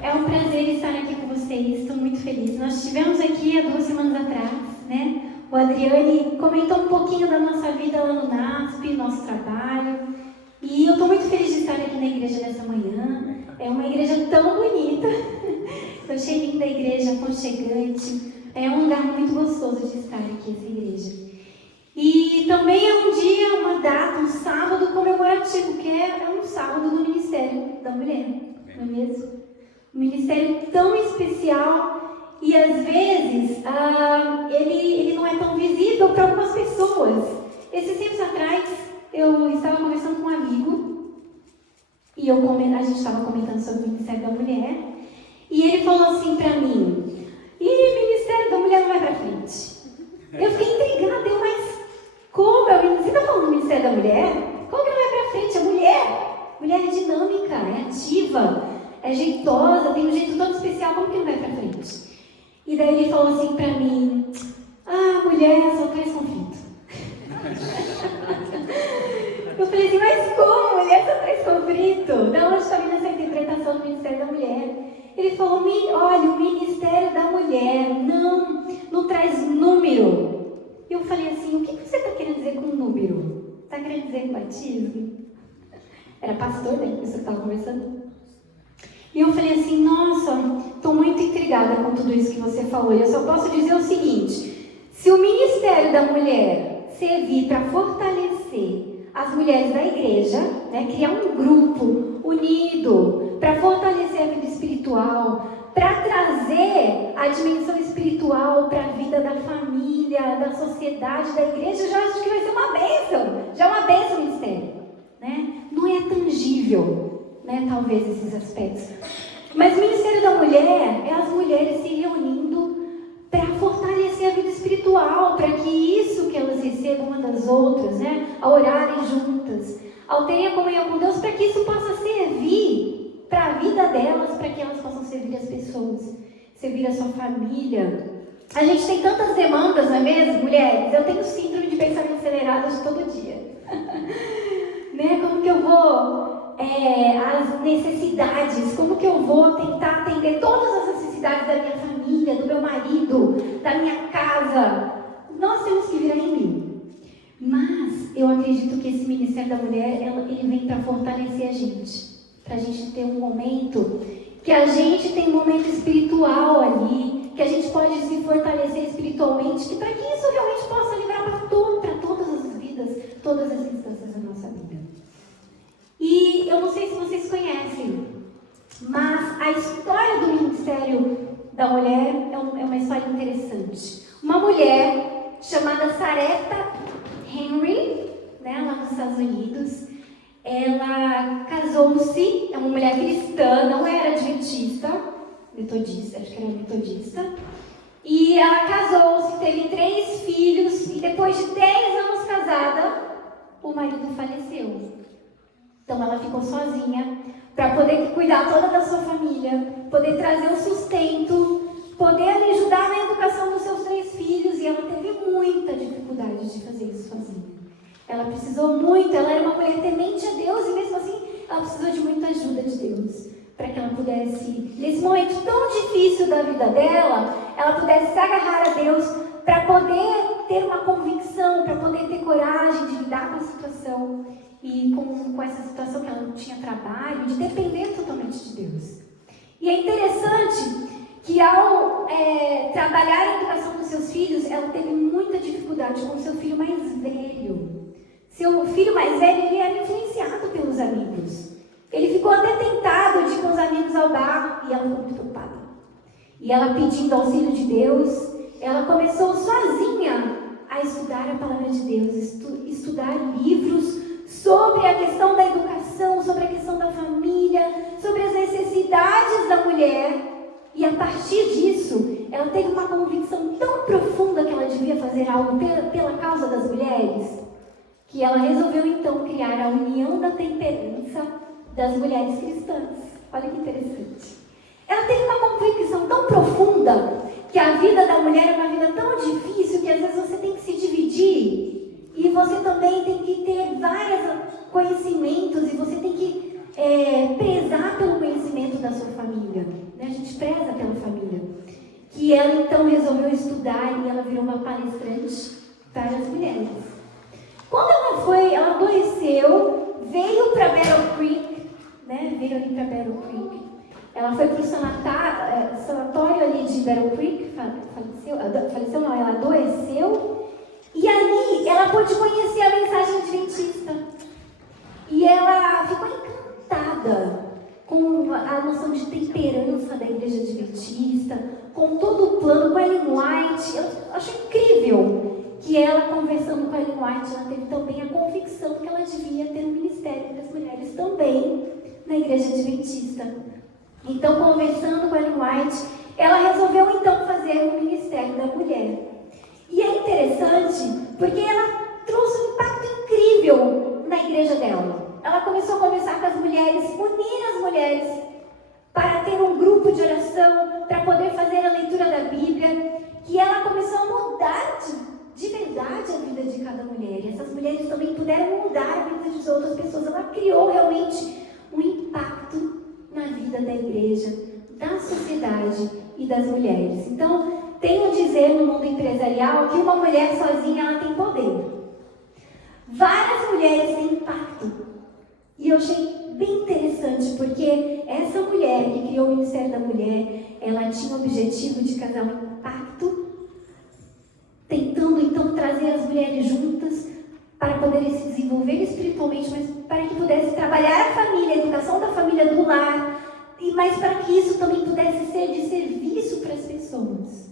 É um prazer estar aqui com vocês, estou muito feliz. Nós estivemos aqui há 2 semanas atrás, né? O Adriane comentou um pouquinho da nossa vida lá no NASP, nosso trabalho. E eu estou muito feliz de estar aqui na igreja nessa manhã. É uma igreja tão bonita. Eu achei linda a igreja, aconchegante. É um lugar muito gostoso de estar aqui, essa igreja. E também é um dia, uma data, um sábado comemorativo, que é um sábado do Ministério da Mulher, não é mesmo? Um ministério tão especial e às vezes ele não é tão visível para algumas pessoas. Esses tempos atrás eu estava conversando com um amigo e a gente estava comentando sobre o Ministério da Mulher e ele falou assim para mim: "E o Ministério da Mulher não vai para frente?" Eu fiquei intrigada, mas como? Você está falando do Ministério da Mulher? Como que não vai para frente? A mulher é dinâmica, é ativa, é jeitosa, tem um jeito todo especial, como que não vai para frente? E daí ele falou assim para mim: mulher só traz conflito. Eu falei assim: mas como? Mulher só traz conflito? Da onde está vindo essa interpretação do Ministério da Mulher? Ele falou: olha, o Ministério da Mulher não traz número. Eu falei assim: o que você está querendo dizer com número? Está querendo dizer batismo? Era pastor, né? Que você estava conversando. E eu falei assim: nossa, estou muito intrigada com tudo isso que você falou. E eu só posso dizer o seguinte: se o Ministério da Mulher servir para fortalecer as mulheres da igreja, né, criar um grupo unido para fortalecer a vida espiritual, para trazer a dimensão espiritual para a vida da família, da sociedade, da igreja, eu já acho que vai ser uma bênção. Já é uma bênção o ministério, né? Não é tangível, né, talvez esses aspectos. Mas o Ministério da Mulher é as mulheres se reunindo para fortalecer a vida espiritual, para que isso que elas recebam uma das outras, né, a orarem juntas, a terem a comunhão com Deus, para que isso possa servir para a vida delas, para que elas possam servir as pessoas, servir a sua família. A gente tem tantas demandas, não é mesmo, mulheres? Eu tenho síndrome de pensamento acelerado de todo dia. Né? Como que eu vou, as necessidades, como que eu vou tentar atender todas as necessidades da minha família, do meu marido, da minha casa? Nós temos que virar em mim. Mas eu acredito que esse Ministério da Mulher, ele vem para fortalecer a gente. Para a gente ter um momento, que a gente tem um momento espiritual ali, que a gente pode se fortalecer espiritualmente, que para que isso realmente possa livrar para todas as vidas, todas as instâncias da nossa vida. E eu não sei se vocês conhecem, mas a história do Ministério da Mulher é uma história interessante. Uma mulher chamada Saretta Henry, né, lá nos Estados Unidos, ela casou-se, é uma mulher cristã, não era adventista, metodista, acho que era metodista, e ela casou-se, teve 3 filhos, e depois de 10 anos casada, o marido faleceu. Então ela ficou sozinha, para poder cuidar toda da sua família, poder trazer o sustento, poder ajudar na educação dos seus 3 filhos, e ela teve muita dificuldade de fazer isso sozinha. Ela precisou muito, ela era uma mulher temente a Deus e mesmo assim ela precisou de muita ajuda de Deus para que ela pudesse, nesse momento tão difícil da vida dela, ela pudesse se agarrar a Deus para poder ter uma convicção, para poder ter coragem de lidar com a situação e com essa situação que ela não tinha trabalho, de depender totalmente de Deus. E é interessante que ao trabalhar a educação dos seus filhos, ela teve muita dificuldade com o seu filho mais velho. Seu filho mais velho, ele era influenciado pelos amigos. Ele ficou até tentado de ir com os amigos ao bar e ela ficou muito preocupada. E ela, pedindo auxílio de Deus, ela começou sozinha a estudar a palavra de Deus, estudar livros sobre a questão da educação, sobre a questão da família, sobre as necessidades da mulher. E a partir disso, ela teve uma convicção tão profunda que ela devia fazer algo pela causa das mulheres, que ela resolveu então criar a União da Temperança das Mulheres Cristãs. Olha que interessante. Ela teve uma convicção tão profunda que a vida da mulher é uma vida tão difícil que às vezes você tem que se dividir e você também tem que ter vários conhecimentos e você tem que prezar pelo conhecimento da sua família. preza pela família. Que ela então resolveu estudar e ela virou uma palestrante para as mulheres. Quando ela adoeceu, veio para Battle Creek, né? Veio ali para Battle Creek. Ela foi para o sanatório ali de Battle Creek, faleceu não, ela adoeceu. E ali ela pôde conhecer a mensagem adventista. E ela ficou encantada com a noção de temperança da igreja adventista, com todo o plano, com a Ellen White. Eu acho incrível que ela, conversando com a Ellen White, ela teve também a convicção que ela devia ter um ministério para as mulheres também na igreja adventista. Então, conversando com a Ellen White, ela resolveu então fazer o ministério da mulher. E é interessante porque ela trouxe um impacto incrível na igreja dela. Ela começou a conversar com as mulheres, unir as mulheres para ter um grupo de oração, para poder fazer a leitura da Bíblia. E ela começou a mudar de verdade a vida de cada mulher. E essas mulheres também puderam mudar a vida de outras pessoas. Ela criou realmente um impacto na vida da igreja, da sociedade e das mulheres. Então, tenho a dizer no mundo empresarial que uma mulher sozinha ela tem poder. Várias mulheres têm impacto. E eu achei bem interessante, porque essa mulher que criou o Ministério da Mulher, ela tinha o objetivo de causar um impacto, tentando então trazer as mulheres juntas para poderem se desenvolver espiritualmente, mas para que pudesse trabalhar a família, a educação da família do lar, e mais para que isso também pudesse ser de serviço para as pessoas.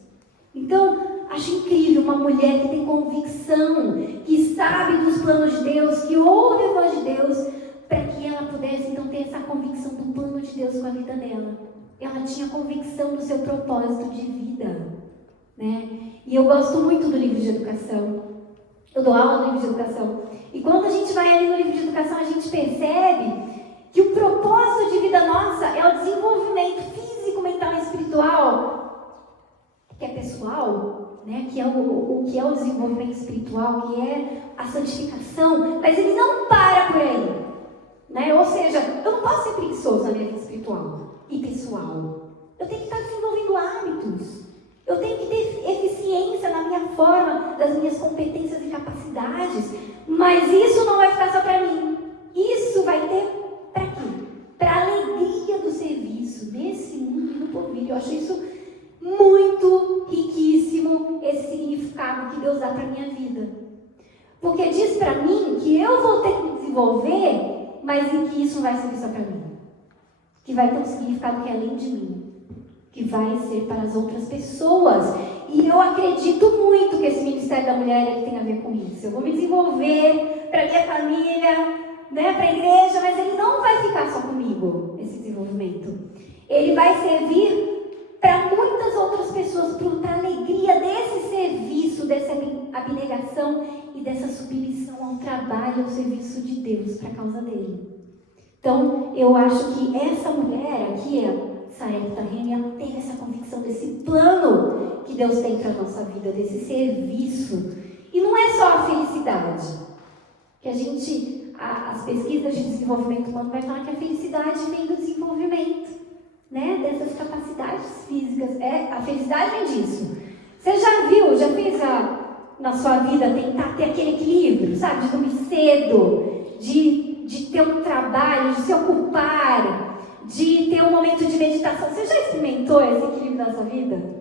Então, acho incrível uma mulher que tem convicção, que sabe dos planos de Deus, que ouve a voz de Deus, para que ela pudesse então ter essa convicção do plano de Deus com a vida dela. Ela tinha convicção do seu propósito de vida, né? E eu gosto muito do livro de educação. Eu dou aula no livro de educação. E quando a gente vai ali no livro de educação, a gente percebe que o propósito de vida nossa é o desenvolvimento físico, mental e espiritual, que é pessoal, né? Que é o que é o desenvolvimento espiritual, que é a santificação, mas ele não para por aí, né? Ou seja, eu não posso ser preguiçoso na minha vida espiritual e pessoal. Eu tenho que estar desenvolvendo hábitos. Eu tenho que ter eficiência na minha forma, das minhas competências e capacidades. Mas isso não vai ficar só para mim. Isso vai ter para quê? Para a alegria do serviço nesse mundo e no porvir. Eu acho isso muito riquíssimo, esse significado que Deus dá para a minha vida. Porque diz para mim que eu vou ter que me desenvolver, mas em que isso não vai servir só para mim. Que vai ter um significado que é além de mim. Que vai ser para as outras pessoas. E eu acredito muito que esse Ministério da Mulher ele tem a ver com isso. Eu vou me desenvolver para a minha família, né, para a igreja, mas ele não vai ficar só comigo, esse desenvolvimento. Ele vai servir para muitas outras pessoas, para a alegria desse serviço, dessa abnegação e dessa submissão ao trabalho, ao serviço de Deus, para a causa dele. Então, eu acho que essa mulher aqui, Sarepta Remy, ela tem essa convicção desse plano que Deus tem para a nossa vida, desse serviço. E não é só a felicidade. Que a gente, as pesquisas de desenvolvimento humano vai falar que a felicidade vem do desenvolvimento, né? Dessas capacidades físicas. A felicidade vem disso. Você já viu, já fez na sua vida tentar ter aquele equilíbrio, sabe? De dormir cedo, de ter um trabalho, de se ocupar, de ter um momento de meditação. Você já experimentou esse equilíbrio na sua vida?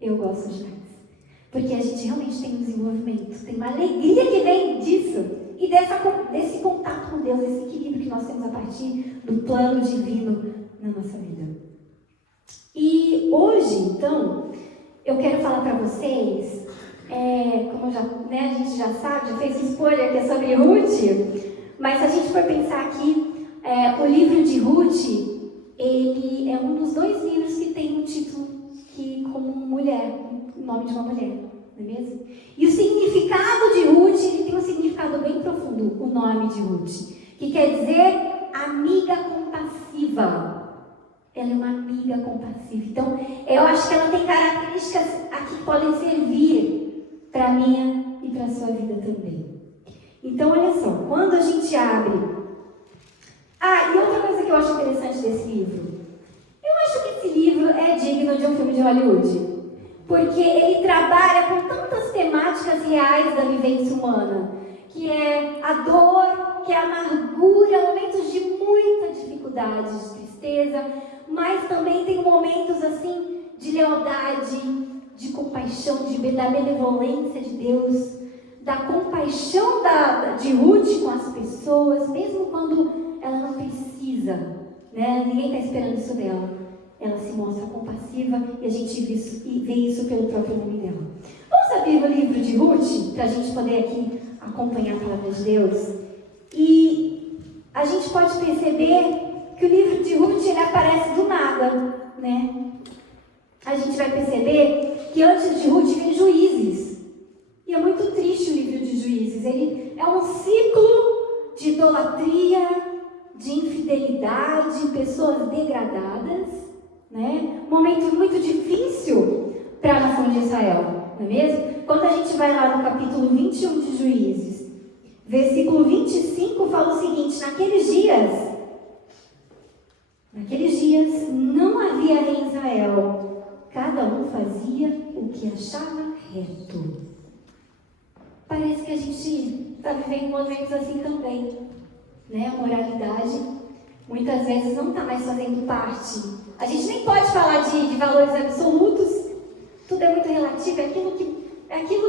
Eu gosto demais. Porque a gente realmente tem um desenvolvimento, tem uma alegria que vem disso. E desse contato com Deus, esse equilíbrio que nós temos a partir do plano divino na nossa vida. E hoje, então, eu quero falar para vocês, como a gente já sabe, já fez escolha que é sobre Ruth, mas se a gente for pensar aqui, o livro de Ruth, ele é um dos 2 livros que tem um título que como mulher, o nome de uma mulher, não é mesmo? E o significado de Ruth, ele tem um significado bem profundo, o nome de Ruth, que quer dizer amiga compassiva. Ela é uma amiga compassiva. Então, eu acho que ela tem características aqui que podem servir para a minha e para a sua vida também. Então, olha só, quando a gente abre... e outra coisa que eu acho interessante desse livro. Eu acho que esse livro é Hollywood? Porque ele trabalha com tantas temáticas reais da vivência humana, que é a dor, que é a amargura, momentos de muita dificuldade, de tristeza, mas também tem momentos assim de lealdade, de compaixão, da benevolência de Deus, da compaixão de Ruth com as pessoas, mesmo quando ela não precisa, né? Ninguém está esperando isso dela. Ela se mostra compassiva e a gente vê isso pelo próprio nome dela. Vamos abrir o livro de Ruth, para a gente poder aqui acompanhar a palavra de Deus. E a gente pode perceber que o livro de Ruth, ele aparece do nada, né? A gente vai perceber que antes de Ruth vem Juízes. E é muito triste o livro de Juízes. Ele é um ciclo de idolatria, de infidelidade, pessoas degradadas, né? Um momento muito difícil para a nação de Israel, não é mesmo? Quando a gente vai lá no capítulo 21 de Juízes, versículo 25 fala o seguinte: naqueles dias não havia rei em Israel, cada um fazia o que achava reto. Parece que a gente está vivendo momentos assim também, né? A moralidade muitas vezes não está mais fazendo parte. A gente nem pode falar de valores absolutos, tudo é muito relativo, é aquilo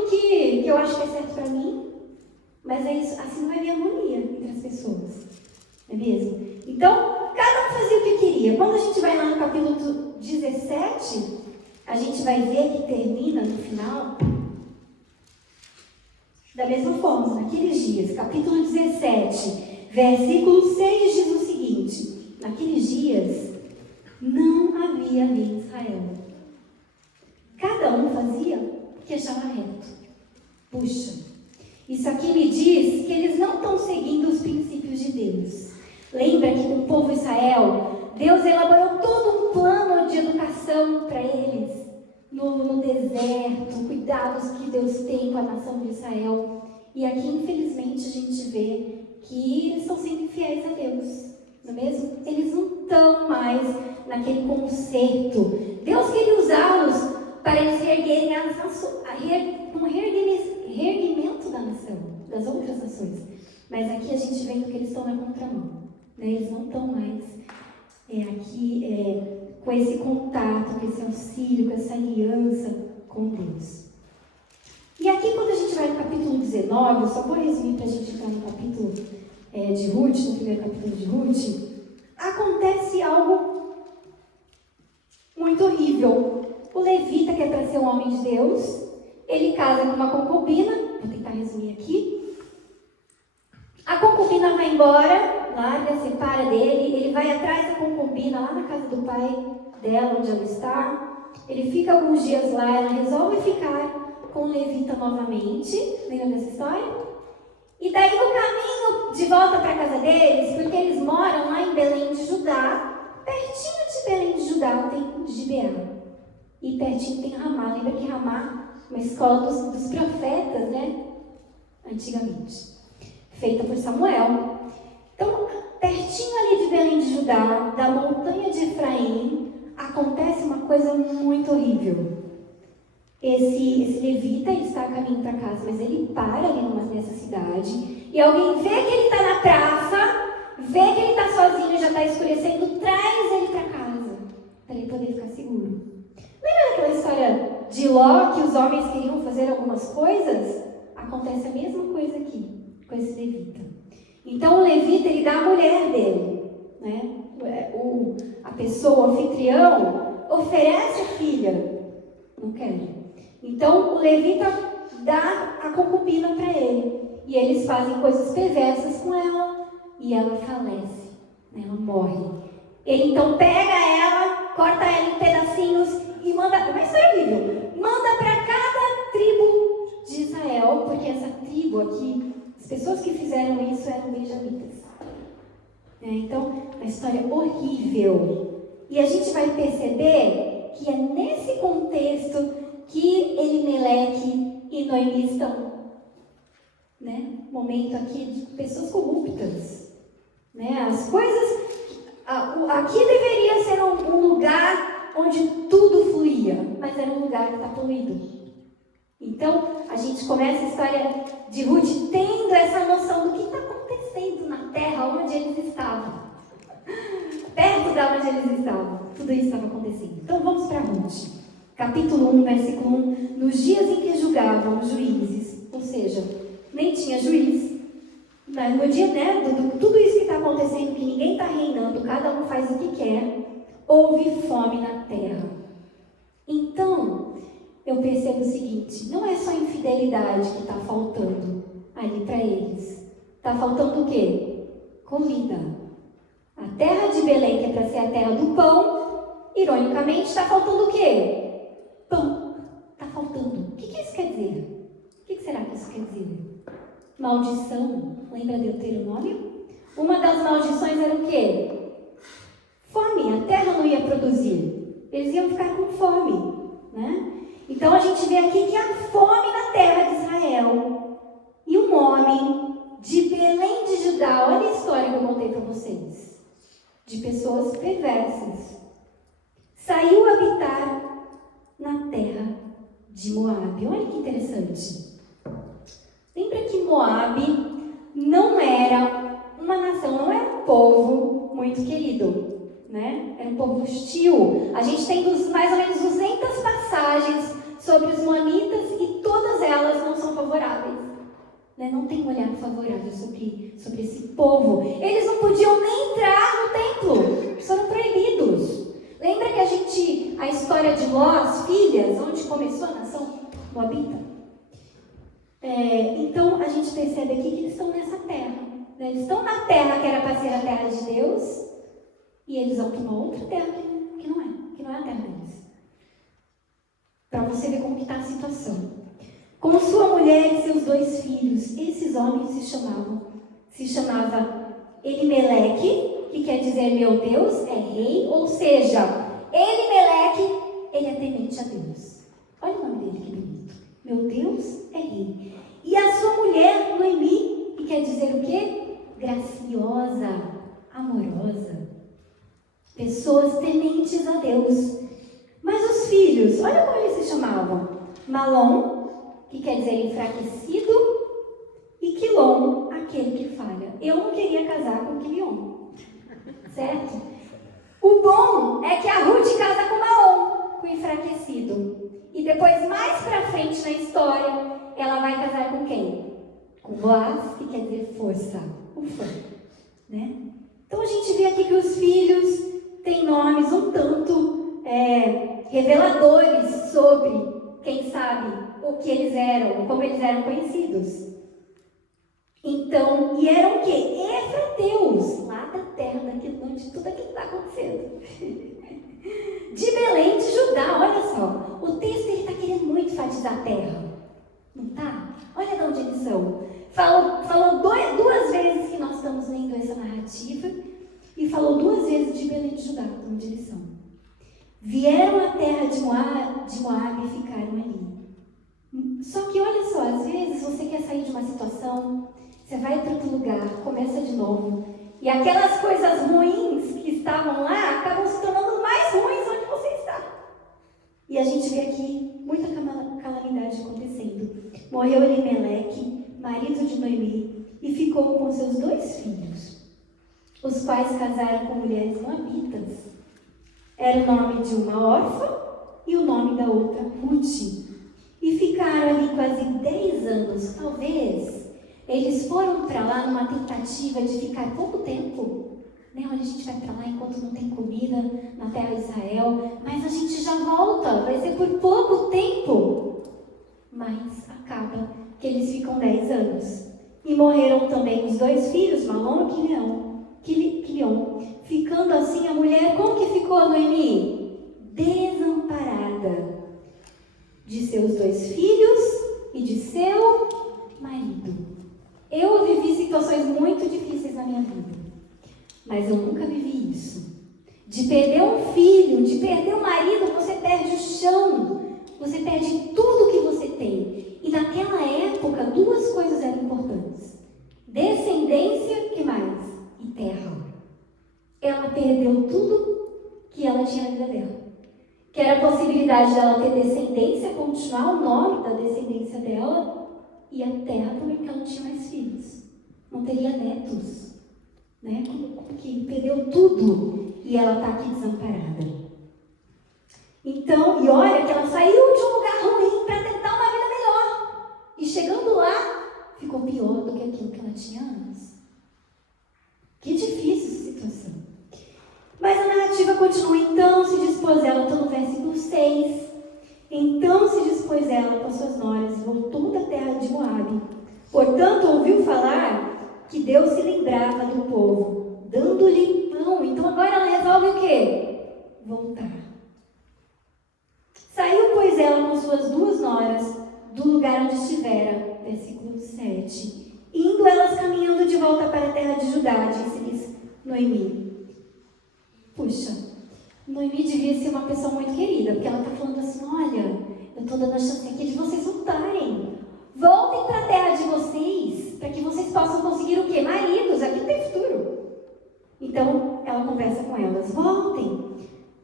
que eu acho que é certo para mim, mas é isso, assim não vai haver harmonia entre as pessoas, não é mesmo? Então, cada um fazia o que queria. Quando a gente vai lá no capítulo 17, a gente vai ver que termina no final da mesma forma, naqueles dias, capítulo 17, versículo 6 diz o seguinte: naqueles dias não havia rei em Israel. Cada um fazia o que achava reto. Puxa, isso aqui me diz que eles não estão seguindo os princípios de Deus. Lembra que com o povo Israel, Deus elaborou todo um plano de educação para eles. No deserto, cuidados que Deus tem com a nação de Israel. E aqui, infelizmente, a gente vê que eles estão sendo infiéis a Deus, não é mesmo? Eles não estão mais naquele conserto. Deus queria usá-los para eles reerguerem um reerguimento da nação, das outras nações. Mas aqui a gente vê que eles estão na contramão, né? Eles não estão mais com esse contato, com esse auxílio, com essa aliança com Deus. E aqui, quando a gente vai no capítulo 19, eu só vou resumir para a gente entrar no capítulo de Ruth, no primeiro capítulo de Ruth, acontece algo muito horrível. O levita, que é para ser um homem de Deus, ele casa com uma concubina, vou tentar resumir aqui. A concubina vai embora, larga, separa dele, ele vai atrás da concubina, lá na casa do pai dela, onde ela está. Ele fica alguns dias lá, ela resolve ficar com o levita novamente. Lembra dessa história? E daí no caminho de volta para a casa deles, porque eles moram lá em Belém de Judá, pertinho de Belém de Judá tem Gibeá. E pertinho tem Ramá. Lembra que Ramá, uma escola dos profetas, né? Antigamente. Feita por Samuel. Então, pertinho ali de Belém de Judá, da montanha de Efraim, acontece uma coisa muito horrível. Esse levita, ele está a caminho para casa, mas ele para ali nessa cidade, e alguém vê que ele está na praça, vê que ele está sozinho, já está escurecendo, traz ele para casa, para ele poder ficar seguro. Lembra daquela história de Ló, que os homens queriam fazer algumas coisas? Acontece a mesma coisa aqui, com esse levita. Então o levita, ele dá a mulher dele, né? A pessoa, o anfitrião, oferece a filha, não quer. Então, o levita dá a concubina para ele. E eles fazem coisas perversas com ela. E ela falece. Ela morre. Ele então pega ela, corta ela em pedacinhos e manda... É uma história horrível. Manda para cada tribo de Israel. Porque essa tribo aqui, as pessoas que fizeram isso eram benjamitas. Então, uma história horrível. E a gente vai perceber que é nesse contexto que Elimeleque e Noemi estão, né? Momento aqui de pessoas corruptas, né? As coisas, aqui deveria ser um lugar onde tudo fluía, mas era um lugar que está poluído. Então, a gente começa a história de Ruth tendo essa noção do que está acontecendo na terra onde eles estavam. Perto da onde eles estavam. Tudo isso estava acontecendo. Então, vamos para Ruth. Capítulo 1, versículo 1. Nos dias em que julgavam os juízes, ou seja, nem tinha juiz. No dia, tudo isso que está acontecendo, que ninguém está reinando, cada um faz o que quer, houve fome na terra. Então, eu percebo o seguinte, não é só infidelidade que está faltando ali para eles. Está faltando o quê? Comida. A terra de Belém, que é para ser a terra do pão, ironicamente, está faltando o quê? Pão. Está faltando. O que isso quer dizer? O que será que isso quer dizer? Maldição. Lembra Deuteronômio? Uma das maldições era o quê? Fome. A terra não ia produzir. Eles iam ficar com fome, né? Então a gente vê aqui que há fome na terra de Israel. E um homem de Belém de Judá, olha a história que eu contei para vocês, de pessoas perversas, saiu habitar na terra de Moabe. Olha que interessante. Lembra que Moabe não era uma nação, não era um povo muito querido, né? Era um povo hostil. A gente tem mais ou menos 200 passagens sobre os moabitas e todas elas não são favoráveis. Né? Não tem um olhar favorável sobre esse povo. Eles não podiam nem entrar no templo. Foram proibidos. Lembra que a história de Ló, as filhas, onde começou a nação moabita? Então, a gente percebe aqui que eles estão nessa terra. Né? Eles estão na terra que era para ser a terra de Deus, e eles vão para uma outra terra que não é a terra deles. Para você ver como que está a situação. Com sua mulher e seus 2 filhos, esses homens se chamava Elimeleque, que quer dizer meu Deus é rei, ou seja, Elimeleque, ele é temente a Deus. Olha o nome dele, que bonito. Meu Deus é rei. E a sua mulher, Noemi, que quer dizer o quê? Graciosa, amorosa. Pessoas tementes a Deus. Mas os filhos, olha como eles se chamavam. Malom, que quer dizer enfraquecido, e Quilom, aquele que falha. Eu não queria casar com Quilion, certo? O bom é que a Ruth casa com Malom, com o enfraquecido. E depois, mais pra frente na história, ela vai casar com quem? Com Boaz, que quer dizer força. Ufa, né? Então a gente vê aqui que os filhos têm nomes um tanto reveladores sobre, quem sabe, o que eles eram, como eles eram conhecidos. Então, e eram o quê? Efrateus, lá da terra, onde tudo aquilo está acontecendo. De Belém de Judá, olha só. O texto está querendo muito enfatizar a terra. Não está? Olha de onde eles são. Falou 2 vezes que nós estamos lendo essa narrativa. E falou 2 vezes de Belém de Judá, de onde eles são. Vieram à terra de Moabe e ficaram ali. Só que olha só, às vezes você quer sair de uma situação, você vai para outro lugar, começa de novo, e aquelas coisas ruins que estavam lá acabam se tornando mais ruins onde você está. E a gente vê aqui muita calamidade acontecendo. Morreu Elimeleque, marido de Noemi, e ficou com seus 2 filhos, os quais casaram com mulheres moabitas. Era o nome de uma órfã e o nome da outra Ruth. E ficaram ali quase 10 anos. Talvez eles foram para lá numa tentativa de ficar pouco tempo. Né? Olha, a gente vai para lá enquanto não tem comida na terra de Israel. Mas a gente já volta, vai ser por pouco tempo. Mas acaba que eles ficam 10 anos. E morreram também os 2 filhos, Malom e Quilion. Ficando assim a mulher, como que ficou Noemi? Desamparada de seus 2 filhos e de seu marido. Eu vivi situações muito difíceis na minha vida, mas eu nunca vivi isso. De perder um filho, de perder um marido, você perde o chão, você perde tudo que você tem. E naquela época, 2 coisas eram importantes: descendência, que mais? E terra. Ela perdeu tudo que ela tinha na vida dela. que era a possibilidade dela ter descendência, continuar o nome da descendência dela, e a terra também, porque ela não tinha mais filhos, não teria netos, né? Que perdeu tudo e ela está aqui desamparada. Então, e olha que ela saiu de um lugar ruim para tentar uma vida melhor, e chegando lá, ficou pior do que aquilo que ela tinha antes. Que difícil essa situação. Mas a narrativa continua. Então se dispôs ela, estou no versículo 6. Então se dispôs ela com suas noras e voltou da terra de Moabe. Portanto, ouviu falar que Deus se lembrava do povo, dando-lhe pão. Então agora ela resolve o quê? Voltar. Saiu, pois, ela com suas 2 noras do lugar onde estivera. Versículo 7. Indo elas caminhando de volta para a terra de Judá, disse-lhes Noemi. Puxa, Noemi devia ser uma pessoa muito querida, porque ela está falando assim, olha, eu estou dando a chance aqui de vocês voltarem. Voltem para a terra de vocês, para que vocês possam conseguir o quê? Maridos, aqui tem futuro. Então, ela conversa com elas, voltem,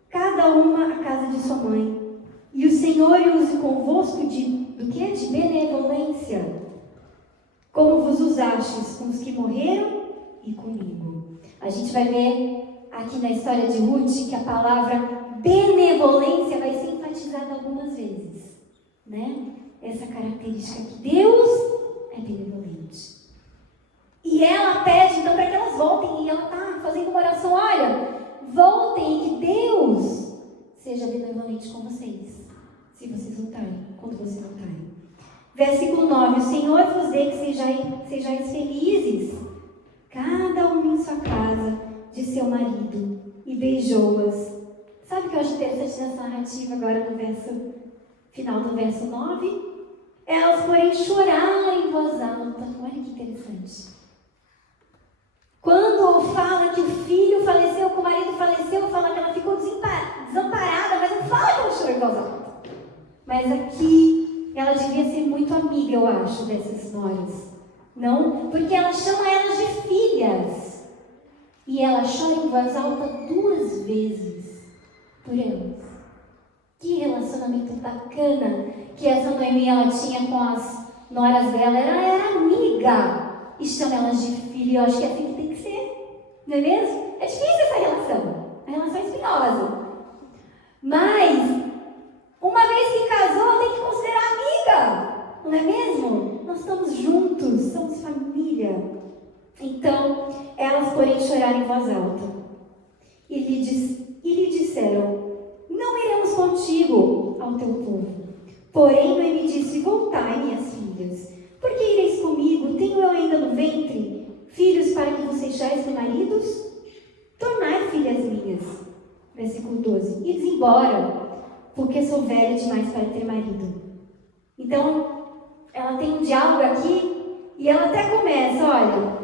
cada uma à casa de sua mãe, e o Senhor use convosco do quê? De benevolência, como vos usastes com os que morreram e comigo. A gente vai ver aqui na história de Ruth, que a palavra benevolência vai ser enfatizada algumas vezes, né? Essa característica que Deus é benevolente. E ela pede, então, para que elas voltem, e ela está fazendo uma oração, olha, voltem e que Deus seja benevolente com vocês, se vocês voltarem, quando vocês voltarem. Versículo 9, o Senhor vos dê que sejais felizes, cada um em sua casa, de seu marido, e beijou-as. Sabe o que eu acho interessante nessa narrativa agora no final do verso 9? Elas, porém, choraram em voz alta. Olha que interessante. Quando fala que o filho faleceu, que o marido faleceu, fala que ela ficou desamparada, mas não fala que ela chorou em voz alta. Mas aqui, ela devia ser muito amiga, eu acho, dessas noras. Não? Porque ela chama elas de filhas. E ela chora em voz alta 2 vezes por elas. Que relacionamento bacana que essa Noemi ela tinha com as noras dela. Ela era amiga e chama elas de filho. E eu acho que é assim que tem que ser. Não é mesmo? É difícil essa relação. A relação é espinhosa. Mas, uma vez que casou, tem que considerar amiga. Não é mesmo? Nós estamos juntos, somos família. Então, elas, porém, choraram em voz alta. E lhe disseram, não iremos contigo ao teu povo. Porém, Noemi disse, voltai, minhas filhas. Por que ireis comigo? Tenho eu ainda no ventre filhos para que vos sejais maridos? Tornai filhas minhas. Versículo 12. Ides embora, porque sou velha demais para ter marido. Então, ela tem um diálogo aqui, e ela até começa, olha...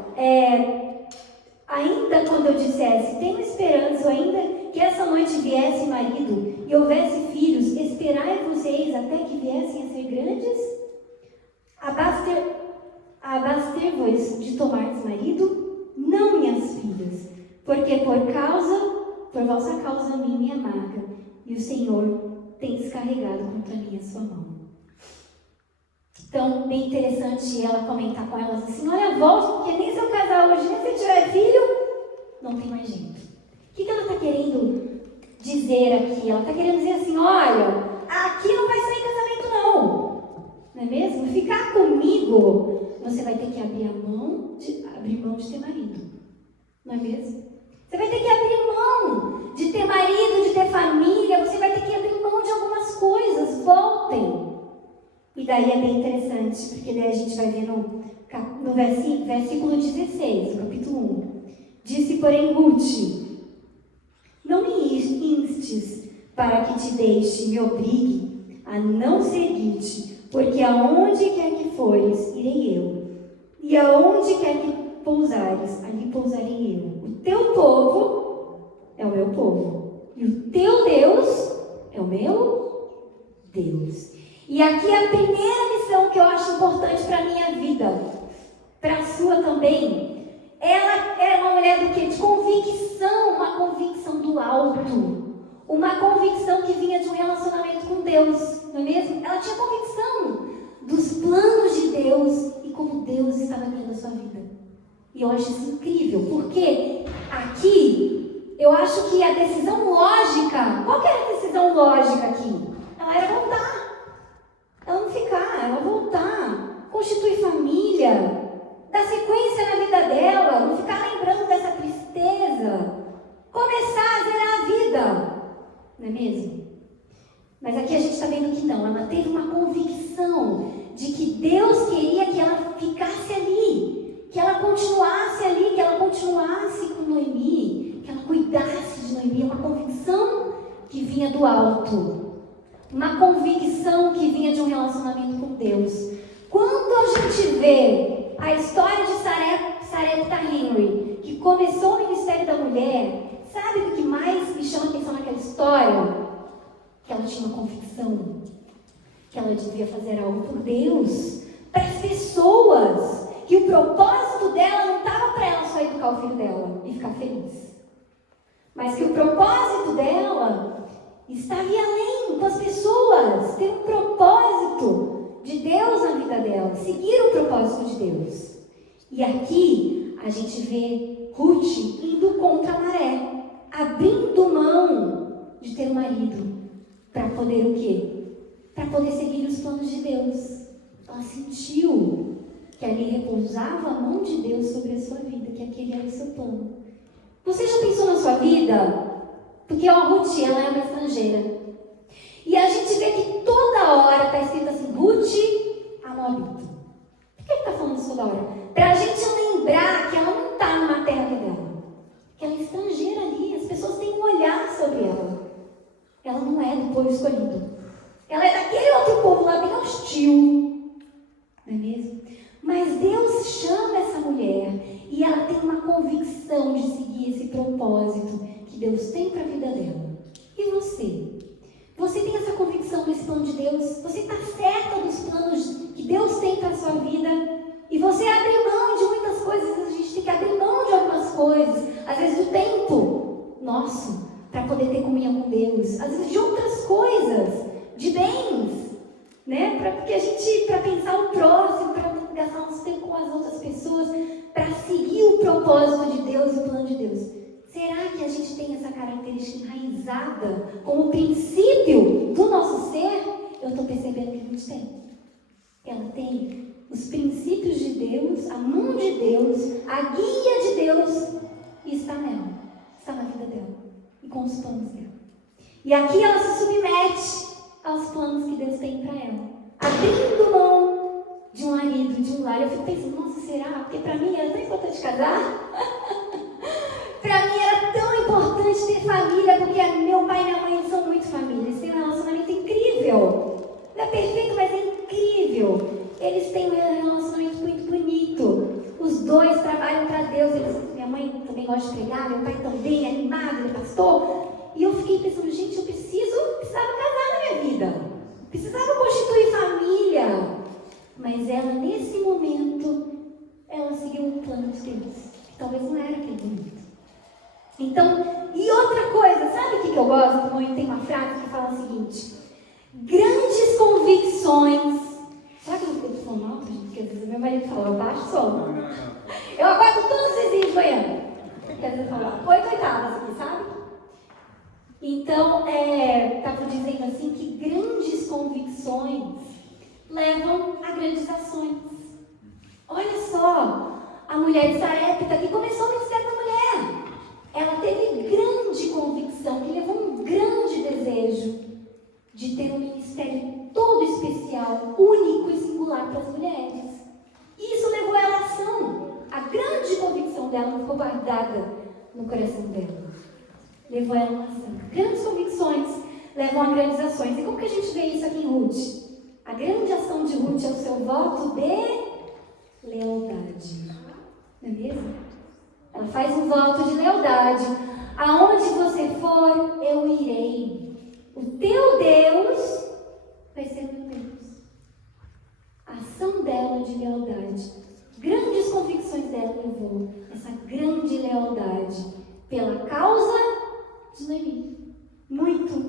ainda quando eu dissesse, tenho esperança, ainda que essa noite viesse marido e houvesse filhos, esperai vocês até que viessem a ser grandes? Abaster-vos de tomardes marido? Não, minhas filhas, porque por vossa causa a mim me amarga, e o Senhor tem descarregado contra mim a sua mão. Então, bem interessante ela comentar com elas assim, olha, volte, porque nem se eu casar hoje, nem se eu tiver filho, não tem mais jeito. O que ela está querendo dizer aqui? Ela está querendo dizer assim, olha, aqui não vai sair casamento não é mesmo? Ficar comigo, você vai ter que abrir mão de ter marido, não é mesmo? Você vai ter que abrir mão de ter marido, de ter família, você vai ter que abrir mão de algumas coisas, voltem. E daí é bem interessante, porque daí a gente vai ver no versículo 16, do capítulo 1. Disse, porém, Ruth, não me instes para que te deixe, me obrigue a não seguir-te, porque aonde quer que fores, irei eu. E aonde quer que pousares, ali pousarei eu. O teu povo é o meu povo, e o teu Deus é o meu Deus. E aqui a primeira lição que eu acho importante para a minha vida, para a sua também, ela era uma mulher do quê? De convicção, uma convicção do alto, uma uma convicção que vinha de um relacionamento com Deus, não é mesmo? Ela tinha convicção dos planos de Deus e como Deus estava guiando a sua vida. E eu acho isso incrível, porque aqui, eu acho que a decisão lógica, qual que era a decisão lógica aqui? Ela era voltar, ela não ficar, ela voltar, constituir família, dar sequência na vida dela, não ficar lembrando dessa tristeza, começar a zerar a vida, não é mesmo? Mas aqui a gente está vendo que não, ela teve uma convicção de que Deus queria que ela ficasse ali, que ela continuasse ali, que ela continuasse com Noemi, que ela cuidasse de Noemi, uma convicção que vinha do alto, uma convicção que vinha de um relacionamento com Deus. Quando a gente vê a história de Sarepta Henry, que começou o ministério da mulher, sabe o que mais me chama a atenção naquela história? Que ela tinha uma convicção, que ela devia fazer algo por Deus, para as pessoas, que o propósito dela não estava para ela só educar o filho dela e ficar feliz, mas que o propósito dela estava além com as pessoas, ter um propósito de Deus na vida dela, seguir o propósito de Deus. E aqui a gente vê Ruth indo contra a maré, abrindo mão de ter um marido, para poder o quê? Para poder seguir os planos de Deus. Ela sentiu que ali repousava a mão de Deus sobre a sua vida, que aquele era o seu plano. Você já pensou na sua vida? Porque a Ruth, ela é uma estrangeira. E a gente vê que toda hora está escrito assim, Ruth, a Moabita. Por que ele está falando isso toda hora? Para a gente lembrar que ela não está numa terra que é dela. Que ela é estrangeira ali, as pessoas têm um olhar sobre ela. Ela não é do povo escolhido. Ela é daquele outro povo lá bem hostil. Não é mesmo? Mas Deus chama essa mulher e ela tem uma convicção de seguir esse propósito que Deus tem para a vida dela. E você? Você tem essa convicção nesse plano de Deus? Você está certa dos planos que Deus tem para a sua vida? E você abre mão de muitas coisas. A gente tem que abrir mão de algumas coisas. Às vezes do tempo nosso, para poder ter comunhão com Deus. Às vezes de outras coisas, de bens, né? Porque a gente, para pensar o próximo, para gastar nosso tempo com as outras pessoas, para seguir o propósito de Deus e o plano de Deus. Será que a gente tem essa característica enraizada como princípio do nosso ser? Eu estou percebendo que a gente tem. Ela tem os princípios de Deus, a mão de Deus, a guia de Deus, e está nela, está na vida dela e com os planos dela. E aqui ela se submete aos planos que Deus tem para ela, abrindo mão de um marido, de um lar. Eu fico pensando, nossa, será? Porque para mim era tão importante casar. Para mim era tão importante ter família, porque meu pai e minha mãe são muito família. Eles têm um relacionamento incrível. Não é perfeito, mas é incrível. Eles têm um relacionamento muito bonito. Os dois trabalham para Deus. Minha mãe também gosta de pregar, meu pai também é animado, ele é pastor. E eu fiquei pensando, gente, eu precisava casar na minha vida. Precisava constituir família. Mas ela, nesse momento, ela seguiu o plano de Deus. Que talvez não era aquele momento. Então, e outra coisa, sabe o que eu gosto muito? Tem uma frase que fala o seguinte: grandes convicções. Será que eu não estou falando alto, gente? Porque às vezes meu marido fala, eu baixo o som. Eu acordo todos os dias de manhã. Quer dizer, fala 8 oitavas aqui, sabe? Então, estava dizendo assim que grandes convicções levam a grandes ações. Olha só, a mulher de Sarepta que começou o ministério da mulher. Ela teve grande convicção, que levou um grande desejo de ter um ministério todo especial, único e singular para as mulheres. E isso levou ela à ação. A grande convicção dela não ficou guardada no coração dela. Levou ela à ação. Grandes convicções levam a grandes ações. E como que a gente vê isso aqui em Ruth? A grande ação de Ruth é o seu voto de lealdade. Não é mesmo? Ela faz um voto de lealdade. Aonde você for, eu irei. O teu Deus vai ser o meu Deus. A ação dela de lealdade, grandes convicções dela levou essa grande lealdade pela causa de Noemi. Muito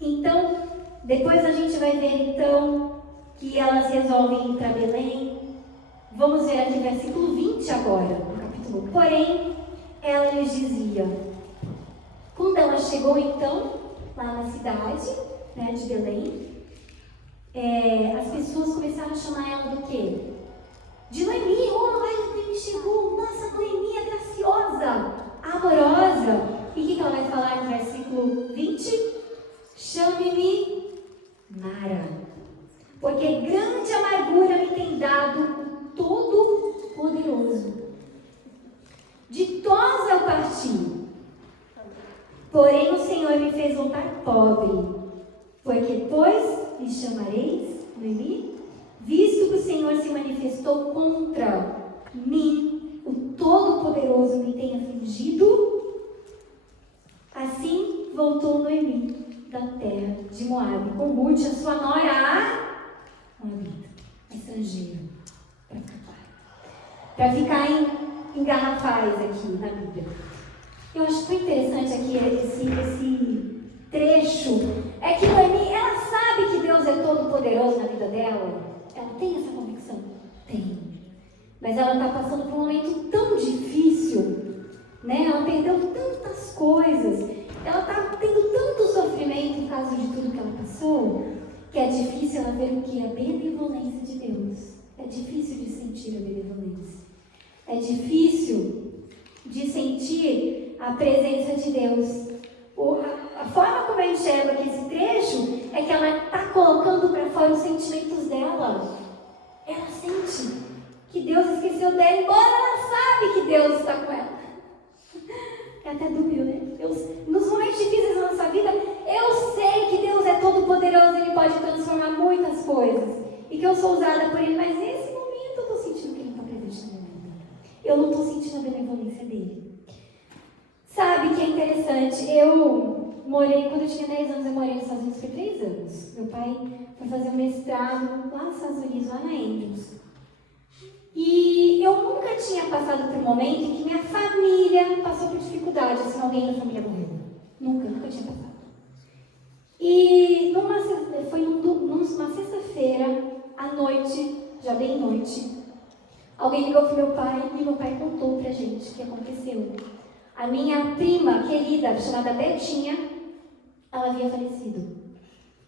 Então, depois a gente vai ver então que elas resolvem ir para Belém. Vamos ver aqui versículo 20 agora, no capítulo 1. Porém, ela lhes dizia, quando ela chegou então, lá na cidade, né, de Belém, as pessoas começaram a chamar ela do quê? De Noemi. Oh, olha, Noemi chegou, nossa, Noemi é graciosa, amorosa. E o que ela vai falar no versículo 20? Chame-me Mara, porque grande amargura me tem dado o Todo-Poderoso. Ditosa eu parti, porém o Senhor me fez voltar pobre, porque pois me chamareis Noemi, visto que o Senhor se manifestou contra mim, o Todo-Poderoso me tem afligido. Assim voltou Noemi da terra de Moabe, com Ruth, a sua nora, a Moabita, a estrangeira, para ficar em garrafais aqui na Bíblia. Eu acho tão interessante aqui esse trecho, é que Noemi, ela sabe que Deus é todo poderoso na vida dela, ela tem essa convicção? Tem. Mas ela está passando por um momento tão difícil, né? Ela perdeu tantas coisas, ela está tendo tanto sofrimento por causa de tudo que ela passou, que é difícil ela ver o que? A benevolência de Deus. É difícil de sentir a benevolência. É difícil de sentir a presença de Deus. A forma como eu enxergo aqui esse trecho é que ela está colocando para fora os sentimentos dela. Ela sente que Deus esqueceu dela, embora ela sabe que Deus está com ela. É até dúbio, né? Nos momentos difíceis da nossa vida, eu sei que Deus é todo poderoso, Ele pode transformar muitas coisas. E que eu sou usada por Ele, mas nesse momento eu estou sentindo que Ele está presente na minha vida. Eu não estou sentindo a benevolência dEle. Sabe que é interessante? Quando eu tinha 10 anos, eu morei nos Estados Unidos por 3 anos. Meu pai foi fazer um mestrado lá nos Estados Unidos, lá na Andrews. E eu nunca tinha passado por um momento em que minha família passou por dificuldade, assim, alguém da família morreu. Nunca tinha passado. E foi numa sexta-feira, à noite, já bem noite, alguém ligou para meu pai e meu pai contou pra gente o que aconteceu. A minha prima querida, chamada Betinha, ela havia falecido.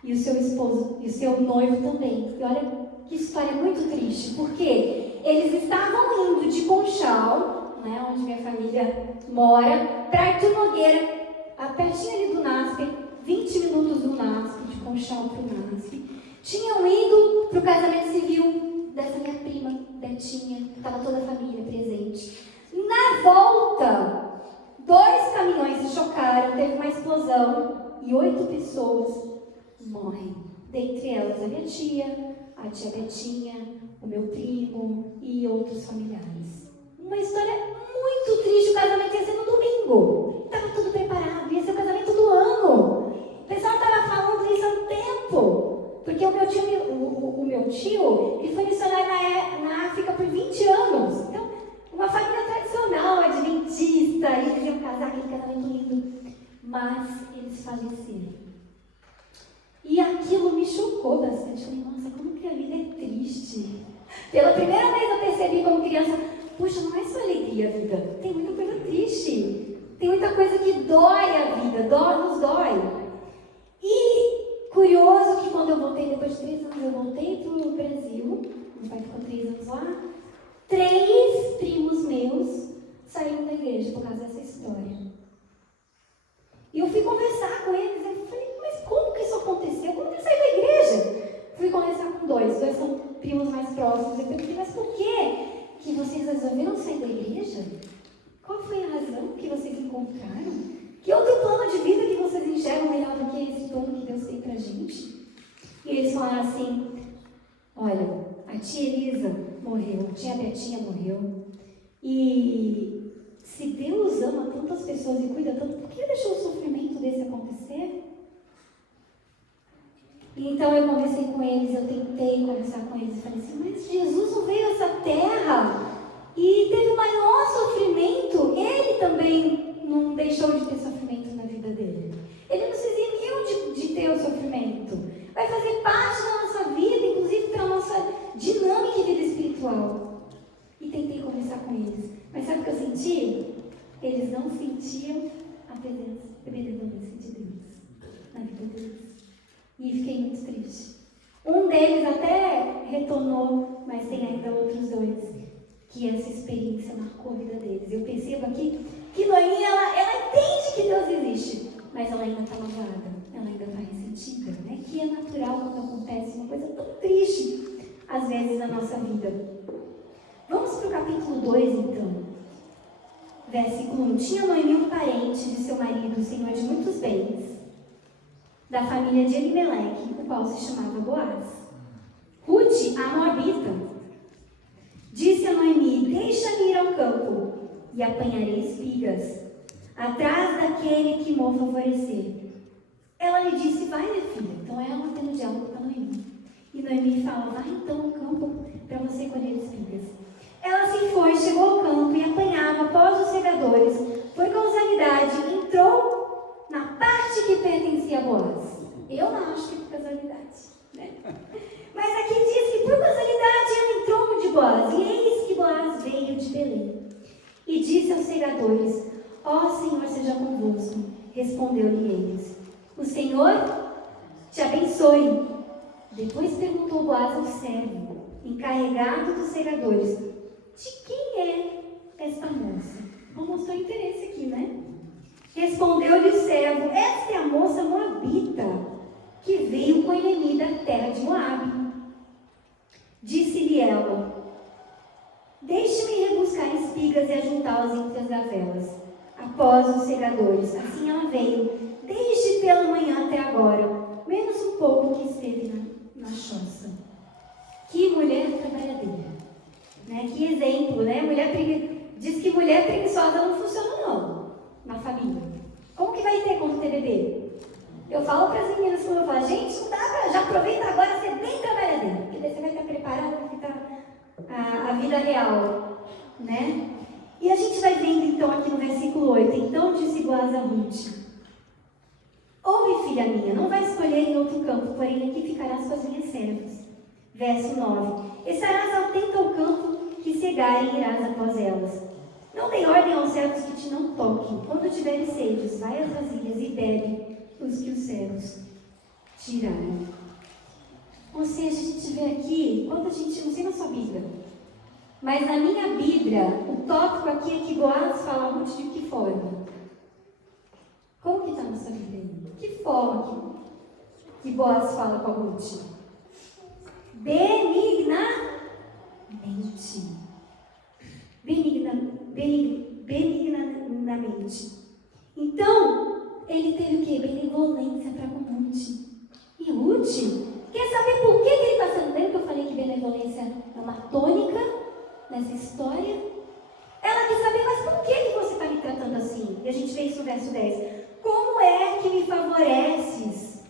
E o seu esposo, e o seu noivo também. E olha que história muito triste, porque eles estavam indo de Conchal, né, onde minha família mora, para Artur Nogueira, pertinho ali do NASP, 20 minutos do NASP, de Conchal para o NASP. Tinham ido para o casamento civil dessa minha prima, Betinha, estava toda a família presente. Na volta, 2 caminhões se chocaram, teve uma explosão e 8 pessoas morrem. Dentre elas a minha tia, a tia Betinha, o meu primo e outros familiares. Uma história muito triste. O casamento ia ser no domingo. Estava tudo preparado, ia ser o casamento do ano. O pessoal estava falando isso há um tempo. Porque o meu tio ele foi missionário na África por 20 anos. Então, uma família tradicional, adventista, eles iam casar, aquele casamento lindo. Mas eles faleceram. E aquilo me chocou bastante. Falei, nossa, como que a vida é triste. Pela primeira vez eu percebi como criança, puxa, não é só alegria a vida. Tem muita coisa triste. Tem muita coisa que dói a vida, nos dói. E curioso que quando eu voltei, depois de 3 anos, eu voltei para o Brasil. Meu pai ficou 3 anos lá. 3 primos meus saíram da igreja por causa dessa história. E eu fui conversar com eles. Eu falei, mas como que isso aconteceu? Como que ele saiu da igreja? Fui conversar com 2 são primos mais próximos. Eu perguntei, mas por que vocês resolveram sair da igreja? Qual foi a razão que vocês encontraram? Que outro plano de vida que vocês enxergam melhor do que esse plano que Deus tem pra gente? E eles falaram assim, olha, a tia Elisa morreu, a tia Betinha morreu. E se Deus ama tantas pessoas e cuida tanto, por que deixou o sofrimento desse acontecer? Então eu conversei com eles, eu tentei conversar com eles e falei assim, mas Jesus não veio a essa terra e teve o maior sofrimento, Ele também não deixou de ter sofrimento na vida dele. Ele não se eximiu de ter o sentiam a presença e benevolência de Deus na vida deles. E fiquei muito triste. Um deles até retornou, mas tem ainda outros dois que essa experiência marcou a vida deles. Eu percebo aqui que Noemi, ela entende que Deus existe, mas ela ainda está magoada, ela ainda está ressentida, né? Que é natural quando acontece uma coisa tão triste, às vezes, na nossa vida. Vamos para o capítulo 2, então. Versículo 1. Tinha Noemi um parente de seu marido, senhor de muitos bens, da família de Elimeleque, o qual se chamava Boaz. Ruth, a moabita, disse a Noemi: deixa-me ir ao campo e apanharei espigas, atrás daquele que me favorecer. Ela lhe disse: vai, minha filha. Então ela tendo diálogo com a Noemi. E Noemi fala: vai então ao campo para você colher espigas. Ela se foi, chegou ao campo e apanhava após os segadores. Por causalidade, entrou na parte que pertencia a Boaz. Eu não acho que por casualidade, né? Mas aqui diz que por casualidade ela entrou no de Boaz. E eis que Boaz veio de Belém. E disse aos segadores: ó Senhor, seja convosco. Respondeu-lhe eles: o Senhor te abençoe. Depois perguntou Boaz ao servo, encarregado dos segadores: de quem é esta moça? Mostrou interesse aqui, né? Respondeu-lhe o servo: esta é a moça moabita, que veio com Noemi da terra de Moabe. Disse-lhe ela: deixe-me rebuscar espigas e ajuntá-las entre as gavelas, após os segadores. Assim ela veio, desde pela manhã até agora, menos um pouco que esteve na choça. Que mulher trabalhadeira, né? Que exemplo, né? Diz que mulher preguiçosa não funciona não, na família. Como que vai ter quando ter bebê? Eu falo para as meninas, quando eu falo: gente, não dá para, já aproveita agora, ser bem trabalhadeira, porque daí você vai estar preparada para a vida real, né? E a gente vai vendo então aqui no versículo 8. Então disse Boaz a Ruth: ouve, filha minha, não vai escolher em outro campo, porém aqui ficarás com as minhas servas. Verso 9: estarás atento ao campo que cegarem e irás após elas. Não dei ordem aos servos que te não toquem. Quando tiveres sedes, vai às vasilhas e bebe os que os servos tirarem. Ou seja, a gente vê aqui, quando a gente, não sei na sua Bíblia, mas na minha Bíblia, o tópico aqui é que Boaz fala a Ruth de que forma? Como que está na sua Bíblia aí? Que forma que Boaz fala com a Ruth? Benignamente. Benignamente. Então, ele teve o quê? Benevolência para com Ruth. E Ruth, quer saber por que ele está sendo bem? Porque eu falei que benevolência é uma tônica nessa história. Ela quer saber: mas por que você está me tratando assim? E a gente vê isso no verso 10. Como é que me favoreces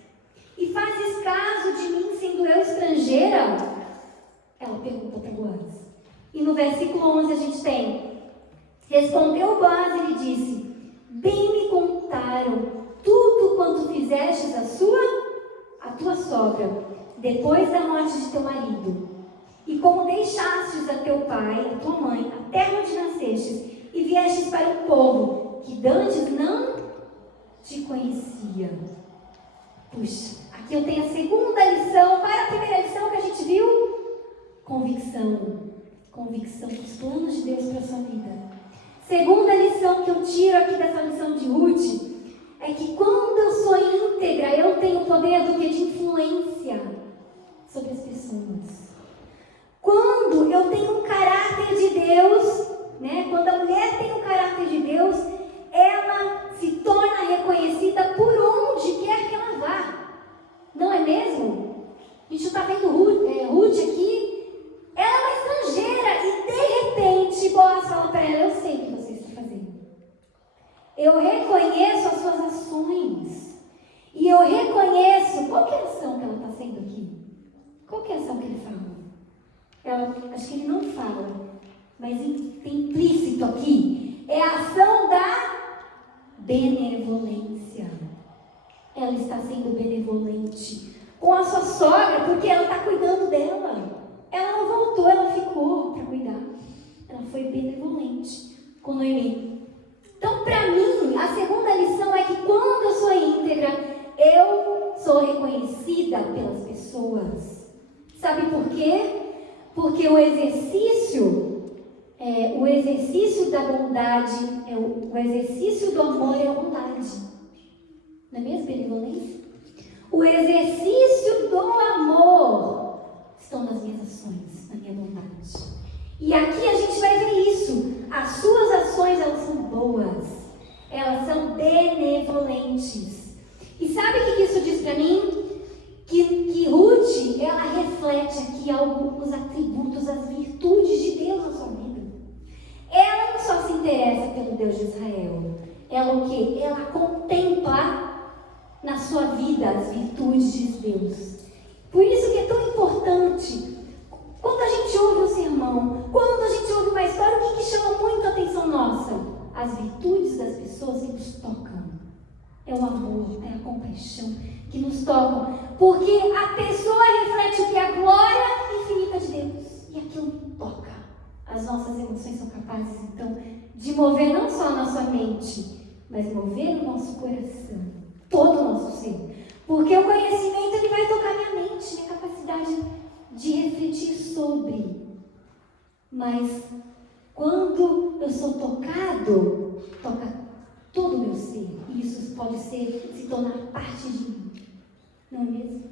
e fazes caso de mim, sendo eu estrangeira? Ela pergunta para Boaz. E no versículo 11 a gente tem: respondeu Boaz e lhe disse: bem me contaram tudo quanto fizestes a tua sogra, depois da morte de teu marido, e como deixastes a teu pai, a tua mãe, a terra onde nascestes, e viestes para um povo que dantes não te conhecia. Puxa, aqui eu tenho a segunda lição. Qual era a primeira lição que a gente viu? Convicção dos planos de Deus para a sua vida. Segunda lição que eu tiro aqui dessa lição de Ruth é que quando eu sou íntegra, eu tenho poder do que? De influência sobre as pessoas. Quando eu tenho um caráter de Deus, né? Quando a mulher tem um caráter de Deus, ela se torna reconhecida por onde quer que ela vá. Não é mesmo? A gente está vendo Ruth aqui. Ela é uma estrangeira e de repente Boaz fala para ela: eu sei o que você está fazendo. Eu reconheço as suas ações. E eu reconheço. Qual que é a ação que ela está sendo aqui? Qual que é a ação que ele fala? Acho que ele não fala, mas tem implícito aqui. É a ação da benevolência. Ela está sendo benevolente com a sua sogra, porque ela está cuidando dela. Ela não voltou, ela ficou para cuidar. Ela foi benevolente com Noemi. Então, para mim, a segunda lição é que quando eu sou íntegra, eu sou reconhecida pelas pessoas. Sabe por quê? Porque o exercício da bondade, o exercício do amor é a bondade. Não é mesmo, benevolência? O exercício do amor estão nas minhas ações, na minha bondade. E aqui a gente vai ver isso. As suas ações, elas são boas. Elas são benevolentes. E sabe o que isso diz para mim? Que Ruth, ela reflete aqui os atributos, as virtudes de Deus na sua vida. Ela não só se interessa pelo Deus de Israel. Ela o quê? Ela contempla na sua vida as virtudes de Deus. Por isso que é tão importante, quando a gente ouve um sermão, quando a gente ouve uma história, o que chama muito a atenção nossa? As virtudes das pessoas que nos tocam. É o amor, é a compaixão que nos tocam. Porque a pessoa reflete o que? A glória infinita de Deus. E aquilo me toca. As nossas emoções são capazes, então, de mover não só a nossa mente, mas mover o nosso coração, todo o nosso ser. Porque o conhecimento, ele vai tocar minha mente, minha capacidade de refletir sobre. Mas quando eu sou tocado, toca todo o meu ser. E isso pode se tornar parte de mim. Não é mesmo?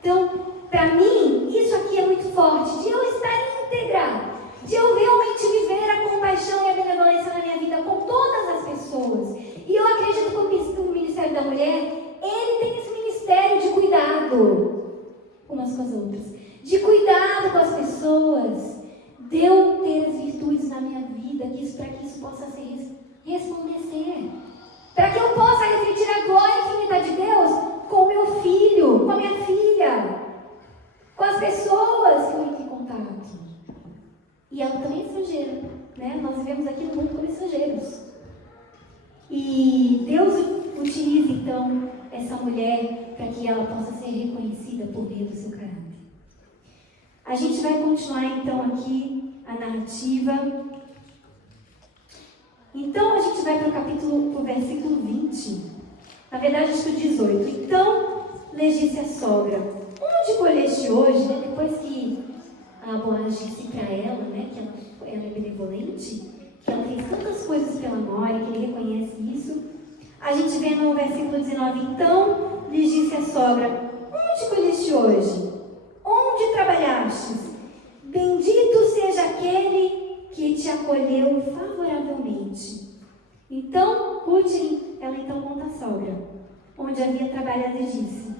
Então, para mim, isso aqui é muito forte. De eu estar íntegra. De eu realmente viver a compaixão e a benevolência na minha vida com todas as pessoas. E eu acredito que o Ministério da Mulher, ele tem esse ministério de cuidado umas com as outras. De cuidado com as pessoas. De eu ter as virtudes na minha vida, para que isso possa ser resplandecer. Para que eu possa refletir a glória infinita de Deus com o meu filho, com a minha filha, com as pessoas que eu entro em contato. E ela também é estrangeira, né? Nós vivemos aqui no mundo como estrangeiros. E Deus utiliza, então, essa mulher para que ela possa ser reconhecida por meio do seu caráter. A gente vai continuar, então, aqui a narrativa. Então, a gente vai para o versículo 20. Na verdade, acho que o 18. Então, lhes disse a sogra: onde colheste hoje? Né? Depois que a Boaz disse para ela, né, que ela é benevolente, que ela fez tantas coisas pela nora, que ele reconhece isso. A gente vê no versículo 19: então, lhes disse a sogra: onde colheste hoje? Onde trabalhastes? Bendito seja aquele que te acolheu favoravelmente. Então, Ruth, ela então conta a sogra, onde havia trabalhado, e disse: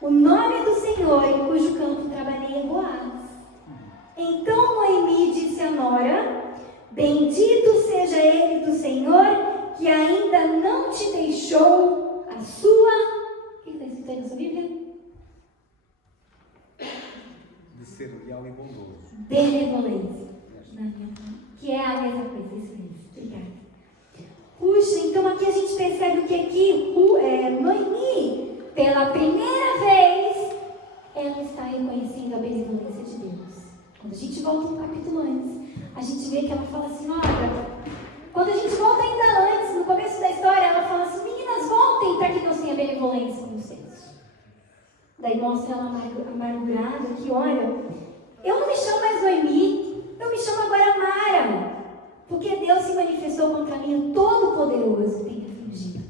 o nome do Senhor em cujo campo trabalhei é Boaz. Então Noemi disse à nora: bendito seja ele do Senhor, que ainda não te deixou a sua... O que está escrito aí na sua Bíblia? De ser leal e bondoso. Benevolência. Que é a mesma coisa, isso mesmo. Obrigada. Puxa, então aqui a gente percebe o que aqui Noemi, pela primeira vez, ela está reconhecendo a benevolência de Deus. Quando a gente volta um capítulo antes, a gente vê que ela fala assim, olha, quando a gente volta ainda antes, no começo da história, ela fala assim, meninas, voltem para que Deus tenha benevolência com vocês. Daí mostra ela amargurada que, olha, eu não me chamo mais Noemi, eu me chamo agora Mara, porque Deus se manifestou contra mim, o Todo-Poderoso tem afligido.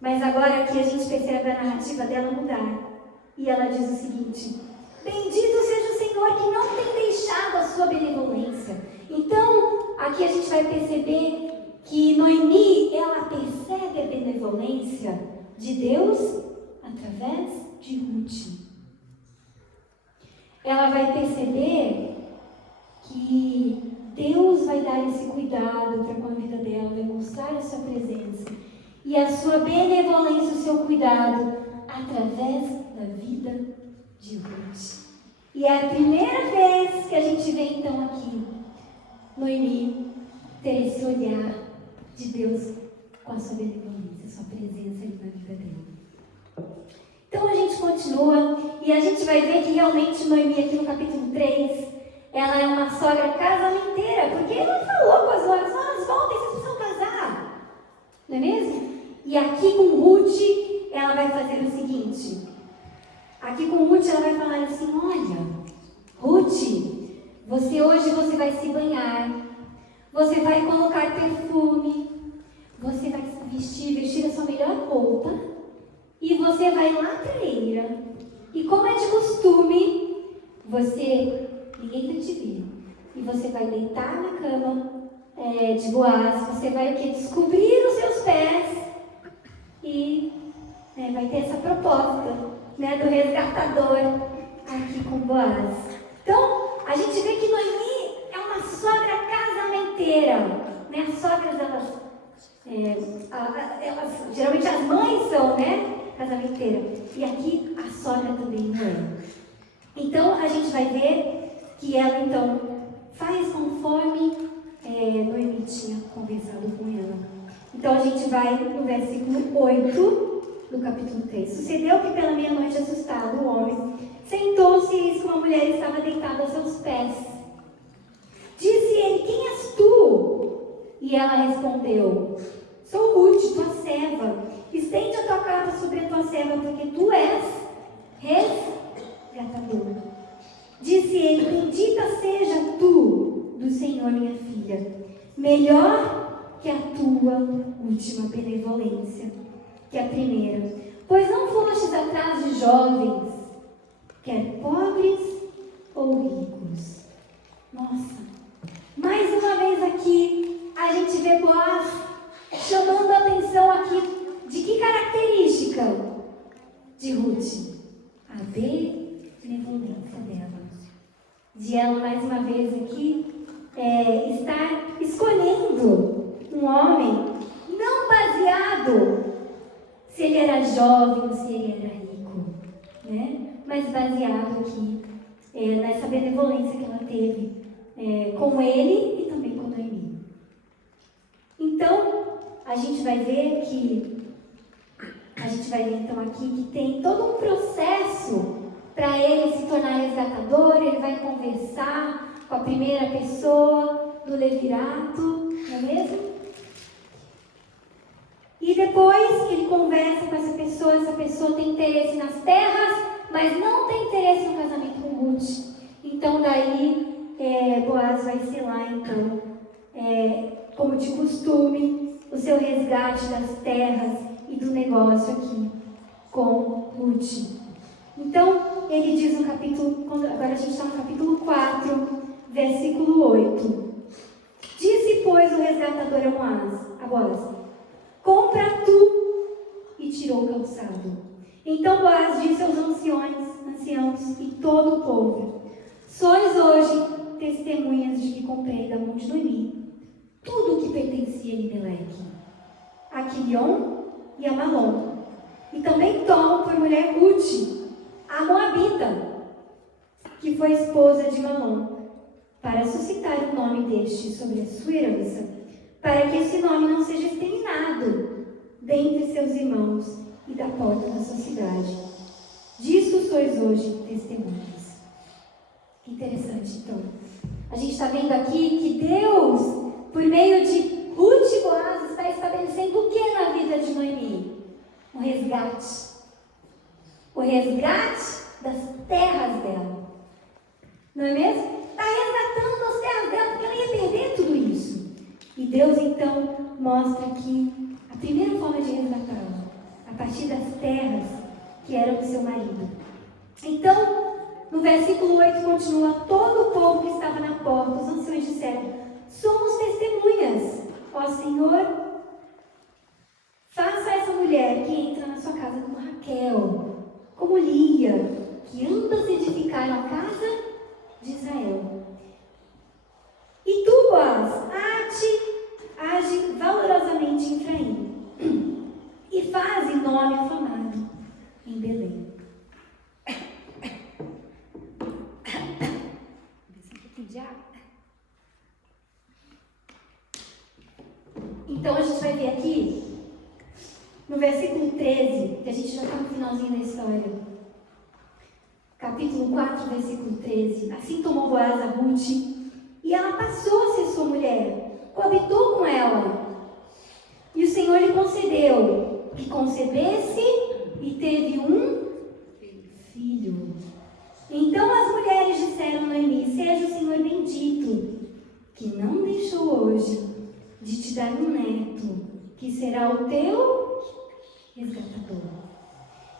Mas agora aqui a gente percebe a narrativa dela mudar. E ela diz o seguinte: bendito seja o Senhor que não tem deixado a sua benevolência. Então, aqui a gente vai perceber que Noemi, ela percebe a benevolência de Deus através de Ruth. Ela vai perceber que Deus vai dar esse cuidado para com a vida dela, vai mostrar a sua presença e a sua benevolência, o seu cuidado através da vida de Ruth. E é a primeira vez que a gente vê então aqui Noemi ter esse olhar de Deus com a sua benevolência, a sua presença ali na vida dela. Então a gente continua e a gente vai ver que realmente Noemi aqui no capítulo 3, ela é uma sogra casamenteira, porque ela falou com as noras, voltem, vocês precisam casar. E aqui com Ruth, ela vai fazer o seguinte. Aqui com Ruth, ela vai falar assim, olha, Ruth, hoje você vai se banhar, você vai colocar perfume, você vai se vestir a sua melhor roupa, e você vai lá para a eira. E como é de costume, ninguém vai te ver. E você vai deitar na cama de Boaz, você vai descobrir os seus pés e vai ter essa proposta do resgatador aqui com Boaz. Então, a gente vê que Noemi é uma sogra casamenteira. As sogras, geralmente as mães são casamenteiras. E aqui a sogra também não é. Então, a gente vai ver que ela, então, faz conforme Noemi tinha conversado com ela. Então, a gente vai no versículo 8 do capítulo 3. Sucedeu que pela meia-noite, assustado, o homem sentou-se e eis que uma mulher estava deitada aos seus pés. Disse ele, quem és tu? E ela respondeu, sou Ruth, tua serva. Estende a tua capa sobre a tua serva, porque tu és resgatador. Disse ele, bendita seja tu do Senhor, minha filha, melhor que a tua última benevolência, que a primeira. Pois não fostes atrás de jovens, quer pobres ou ricos. Nossa, mais uma vez aqui, a gente vê Boaz chamando a atenção aqui de que característica de Ruth? A benevolência dela. De ela, mais uma vez aqui, estar escolhendo um homem não baseado se ele era jovem ou se ele era rico, mas baseado aqui nessa benevolência que ela teve com ele e também com Noemi. Então, a gente vai ver então aqui que tem todo um processo para ele se tornar resgatador. Ele vai conversar com a primeira pessoa do levirato, não é mesmo? E depois que ele conversa com essa pessoa tem interesse nas terras, mas não tem interesse no casamento com Ruth. Então daí Boaz vai selar então, como de costume, o seu resgate das terras e do negócio aqui com Ruth. Então, ele diz no capítulo, agora a gente está no capítulo 4, versículo 8. Disse, pois, o resgatador a Boaz, compra tu, e tirou o calçado. Então Boaz disse aos anciãos e todo o povo, sois hoje testemunhas de que comprei da mão de Noemi tudo o que pertencia a Elimeleque, a Quilion e a Malom, e também tomo por mulher Ruth, a Moabita, que foi esposa de Malom, para suscitar o nome deste sobre a sua herança, para que esse nome não seja exterminado dentre seus irmãos e da porta da sua cidade. Disto sois hoje testemunhas. Interessante, então. A gente está vendo aqui que Deus, por meio de Ruth e Boaz, está estabelecendo o que na vida de Noemi? Um resgate. O resgate das terras dela. Não é mesmo? Está resgatando as terras dela, porque ela ia perder tudo isso. E Deus, então, mostra aqui a primeira forma de resgatá-la, a partir das terras que eram do seu marido. Então, no versículo 8 continua, todo o povo que estava na porta, os anciões disseram, somos testemunhas, ó Senhor, faça essa mulher que entra na sua casa como Raquel, como Lia, que ambas edificaram a casa de Israel. E tu, Boaz, age valorosamente em Efraim, e faze nome afamado em Belém. Então a gente vai ver aqui, no versículo 13, que a gente já está no finalzinho da história. Capítulo 4, versículo 13. Assim tomou Boaz a Ruth, e ela passou a ser sua mulher, coabitou com ela. E o Senhor lhe concedeu concebesse e teve um filho. Então as mulheres disseram a Noemi: seja o Senhor bendito, que não deixou hoje de te dar um neto, que será o teu resgatador.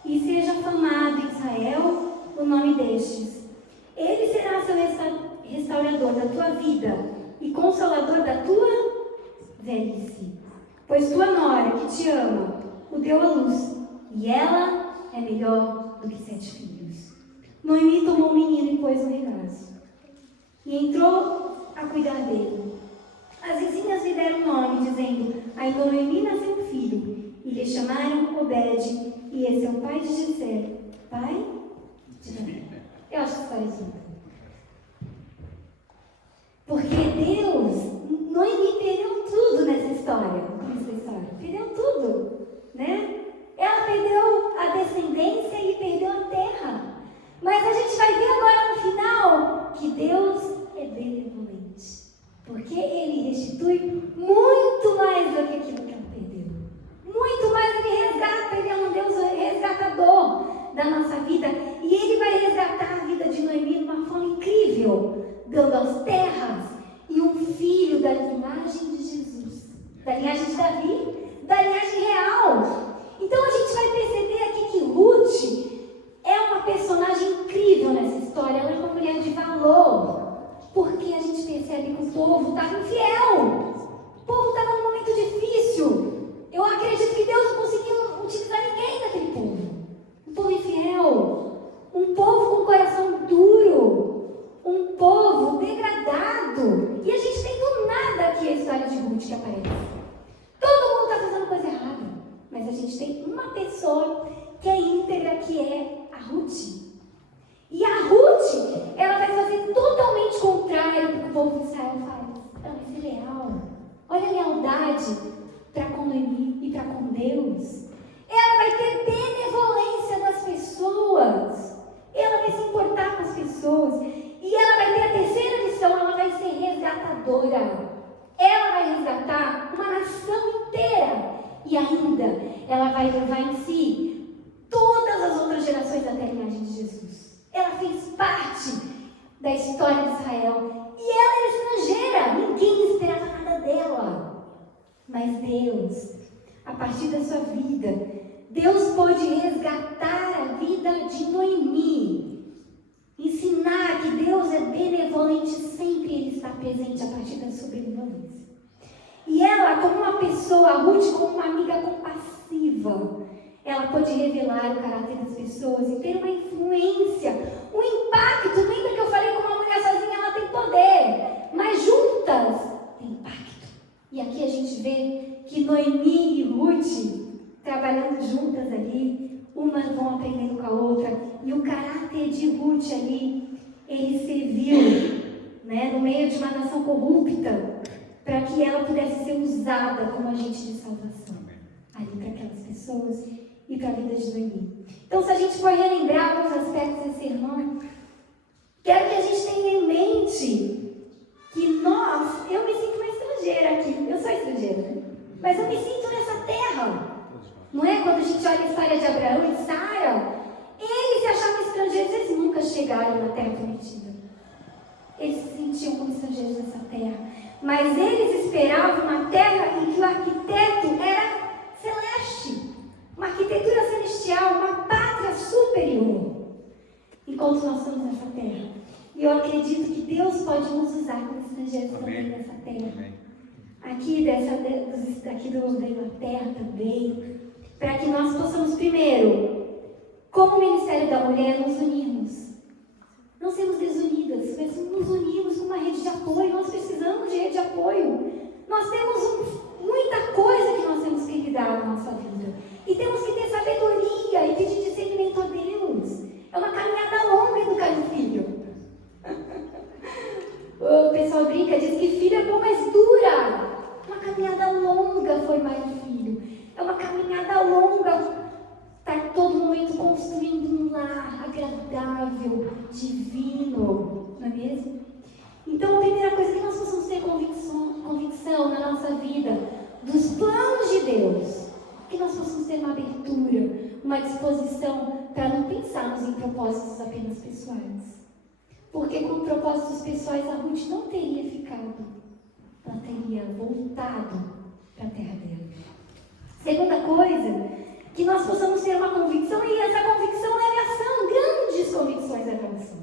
E seja famado em Israel o nome destes. Ele será seu restaurador da tua vida e consolador da tua velhice. Pois tua nora, que te ama, o deu à luz, e ela é melhor do que 7 filhos. Noemi tomou o menino e pôs no regaço, e entrou a cuidar dele. As vizinhas lhe deram um nome, dizendo: a Noemi nasceu um filho, e lhe chamaram Obed, e esse é o pai de Jessé, pai de Davi. Eu acho que isso faz isso. Porque Deus, Noemi perdeu tudo nessa história, perdeu tudo, né? Ela perdeu a descendência e perdeu a terra. Mas a gente vai ver agora no final que Deus é benevolente, porque Ele restitui muito mais do que aquilo que ela perdeu. Muito mais. Ele resgata. Ele é um Deus resgatador da nossa vida, e Ele vai resgatar a vida de Noemi de uma forma incrível, dando as terras e um filho da linhagem de Jesus, da linhagem de Davi, da linhagem real. Então a gente vai perceber aqui que Ruth é uma personagem incrível nessa história. Ela é uma mulher de valor, porque a gente percebe que o povo estava infiel, o povo estava num momento difícil. Eu acredito que Deus não conseguiu utilizar ninguém daquele povo. Um povo infiel, um povo com coração duro, um povo degradado. E a gente tem do nada aqui a história de Ruth que aparece. Todo mundo está fazendo coisa errada, mas a gente tem uma pessoa que é íntegra, que é a Ruth. E a Ruth, ela vai fazer totalmente contrário do que o povo de Israel faz. Ela vai ser leal. Olha a lealdade para com Noemi e para com Deus. Ela vai ter benevolência das pessoas. Ela vai se importar com as pessoas. E ela vai ter a terceira missão, ela vai ser resgatadora. Ela vai resgatar uma nação inteira. E ainda, ela vai levar em si todas as outras gerações até a linhagem de Jesus. Ela fez parte da história de Israel. E ela era estrangeira. Ninguém esperava nada dela. Mas Deus, a partir da sua vida, Deus pôde resgatar a vida de Noemi. Ensinar que Deus é benevolente, sempre Ele está presente a partir da sua benevolência. E ela, como uma pessoa, a Ruth, como uma amiga compassiva, ela pode revelar o caráter das pessoas e ter uma influência, um impacto. Lembra que eu falei que uma mulher sozinha ela tem poder, mas juntas tem impacto. E aqui a gente vê que Noemi e Ruth, trabalhando juntas ali, umas vão aprendendo com a outra, e o caráter de Ruth ali, ele serviu, né, no meio de uma nação corrupta, para que ela pudesse ser usada como agente de salvação ali para aquelas pessoas e para a vida de Noemi. Então, se a gente for relembrar alguns aspectos desse sermão, quero que a gente tenha em mente que eu me sinto uma estrangeira aqui. Eu sou estrangeira, né? Mas eu me sinto nessa terra. Não é? Quando a gente olha a história de Abraão e Sara, eles se achavam estrangeiros, eles nunca chegaram na terra prometida. Eles se sentiam como estrangeiros nessa terra. Mas eles esperavam uma terra em que o arquiteto era celeste, uma arquitetura celestial, uma pátria superior, enquanto nós estamos nessa terra. E eu acredito que Deus pode nos usar como estrangeiros também nessa terra. Amém. Aqui da Inglaterra também, para que nós possamos primeiro, como Ministério da Mulher, nos unirmos. Não sermos desunidas, mas nos unirmos com uma rede de apoio. Nós precisamos de rede de apoio. Nós temos muita coisa que nós temos que lidar na nossa vida. E temos que ter sabedoria e pedir discernimento a Deus. É uma caminhada longa educar um filho. O pessoal brinca, diz que filho é bom, mas dura. Uma caminhada longa formar um filho. É uma caminhada longa. Estar todo momento construindo um lar agradável, divino, não é mesmo? Então, a primeira coisa que nós possamos ter convicção na nossa vida dos planos de Deus, que nós possamos ter uma abertura uma disposição para não pensarmos em propósitos apenas pessoais. Porque com propósitos pessoais a Ruth não teria ficado, ela teria voltado para a terra dela. Segunda coisa, que nós possamos ter uma convicção, e essa convicção leve à ação, grandes convicções levam à ação.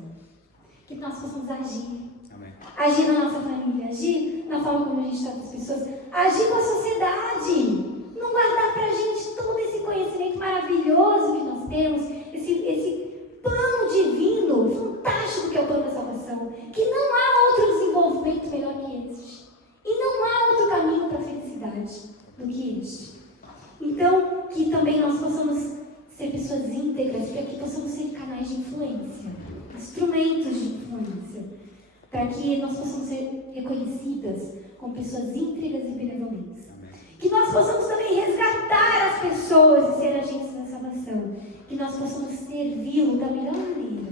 Que nós possamos agir. Amém. Agir na nossa família, agir na forma como a gente trata as pessoas, agir com a sociedade. Não guardar para a gente todo esse conhecimento maravilhoso que nós temos, esse plano divino, fantástico que é o plano da salvação, que não há outro desenvolvimento melhor que este. E não há outro caminho para a felicidade do que este. Então, que também nós possamos ser pessoas íntegras, para que possamos ser canais de influência, instrumentos de influência, para que nós possamos ser reconhecidas como pessoas íntegras e benevolentes. Que nós possamos também resgatar as pessoas e ser agentes da salvação. Que nós possamos servi-lo da melhor maneira,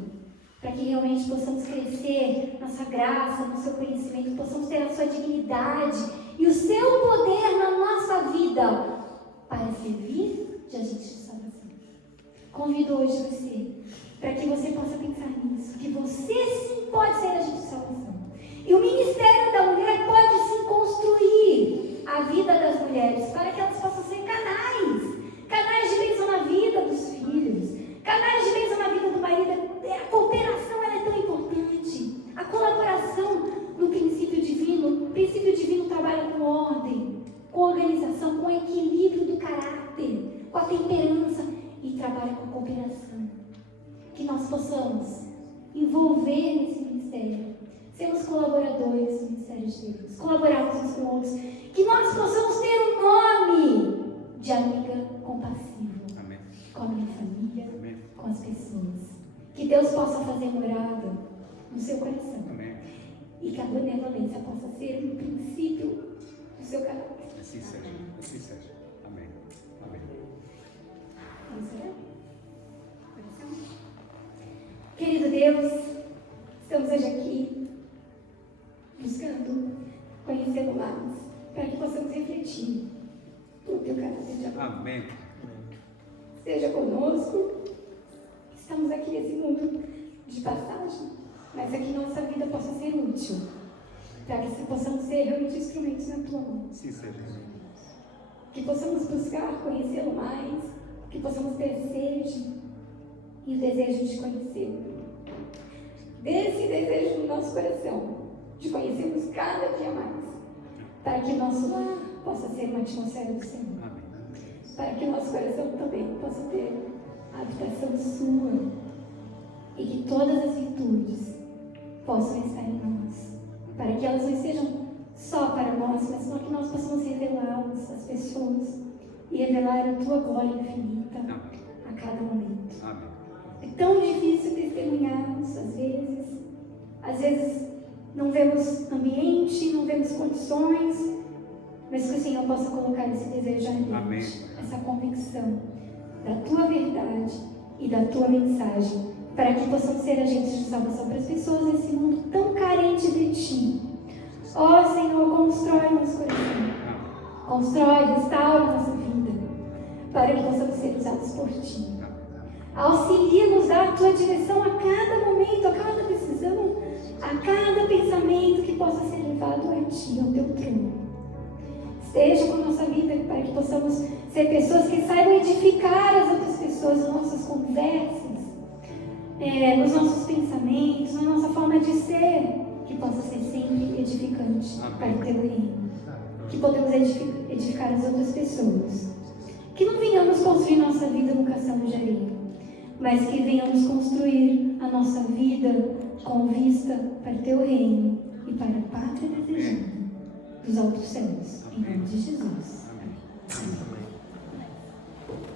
para que realmente possamos crescer nossa graça, no seu conhecimento, possamos ter a sua dignidade e o seu poder na nossa vida, para servir de agente de salvação. Convido hoje você, para que você possa pensar nisso, que você sim pode ser agente de salvação. E o ministério da mulher pode sim construir a vida das mulheres, para que elas possam ser canais de bênção na vida dos filhos, canais de bênção na vida do marido. A cooperação ela é tão importante, a colaboração no princípio divino. O princípio divino trabalha com ordem, com organização, com equilíbrio do caráter, com a temperança, e trabalha com cooperação. Que nós possamos envolver nesse ministério, sermos colaboradores do ministério de Deus, colaborarmos uns com outros, que nós possamos ter um nome de amiga compassiva. Amém. Com a minha família, Amém. com as pessoas. Que Deus possa fazer morada no seu coração. Amém. E que a benevolência possa ser um princípio do seu caráter. Assim seja. Assim seja. Amém. Amém. Vamos orar? Oração? Querido Deus, estamos hoje aqui buscando conhecê-lo mais, para que possamos refletir o teu caráter de amor. Amém. Seja conosco. Estamos aqui nesse mundo de passagem, mas que nossa vida possa ser útil, para que possamos ser realmente instrumentos na tua mão. Assim seja. Que possamos buscar conhecê-lo mais, que possamos ter sede e o desejo de conhecê-lo. Desse desejo no nosso coração, de conhecermos cada dia mais, para que o nosso lar possa ser uma atmosfera do Senhor. Amém. Para que o nosso coração também possa ter a habitação sua, e que todas as virtudes possam estar em nós, para que elas não sejam só para nós, mas para que nós possamos revelá-las às pessoas e revelar a tua glória infinita a cada momento. Amém. É tão difícil testemunharmos às vezes não vemos ambiente, não vemos condições, mas que o Senhor possa colocar esse desejo ardente, essa convicção da tua verdade e da tua mensagem, para que possamos ser agentes de salvação para as pessoas nesse mundo tão carente de ti. Ó Senhor, constrói nosso coração, constrói, restaura nossa vida, para que possamos ser usados por ti. Auxilia-nos a dar a tua direção a cada momento, a cada decisão, a cada pensamento que possa ser levado a ti, ao teu trono. Esteja com a nossa vida, para que possamos ser pessoas que saibam edificar as outras pessoas nas nossas conversas, nos nossos pensamentos, na nossa forma de ser, que possa ser sempre edificante para o teu reino. Que podemos edificar as outras pessoas. Que não venhamos construir nossa vida no castelo de areia, mas que venhamos construir a nossa vida com vista para o teu reino e para a pátria desejada dos altos céus. Em nome de Jesus. Amém.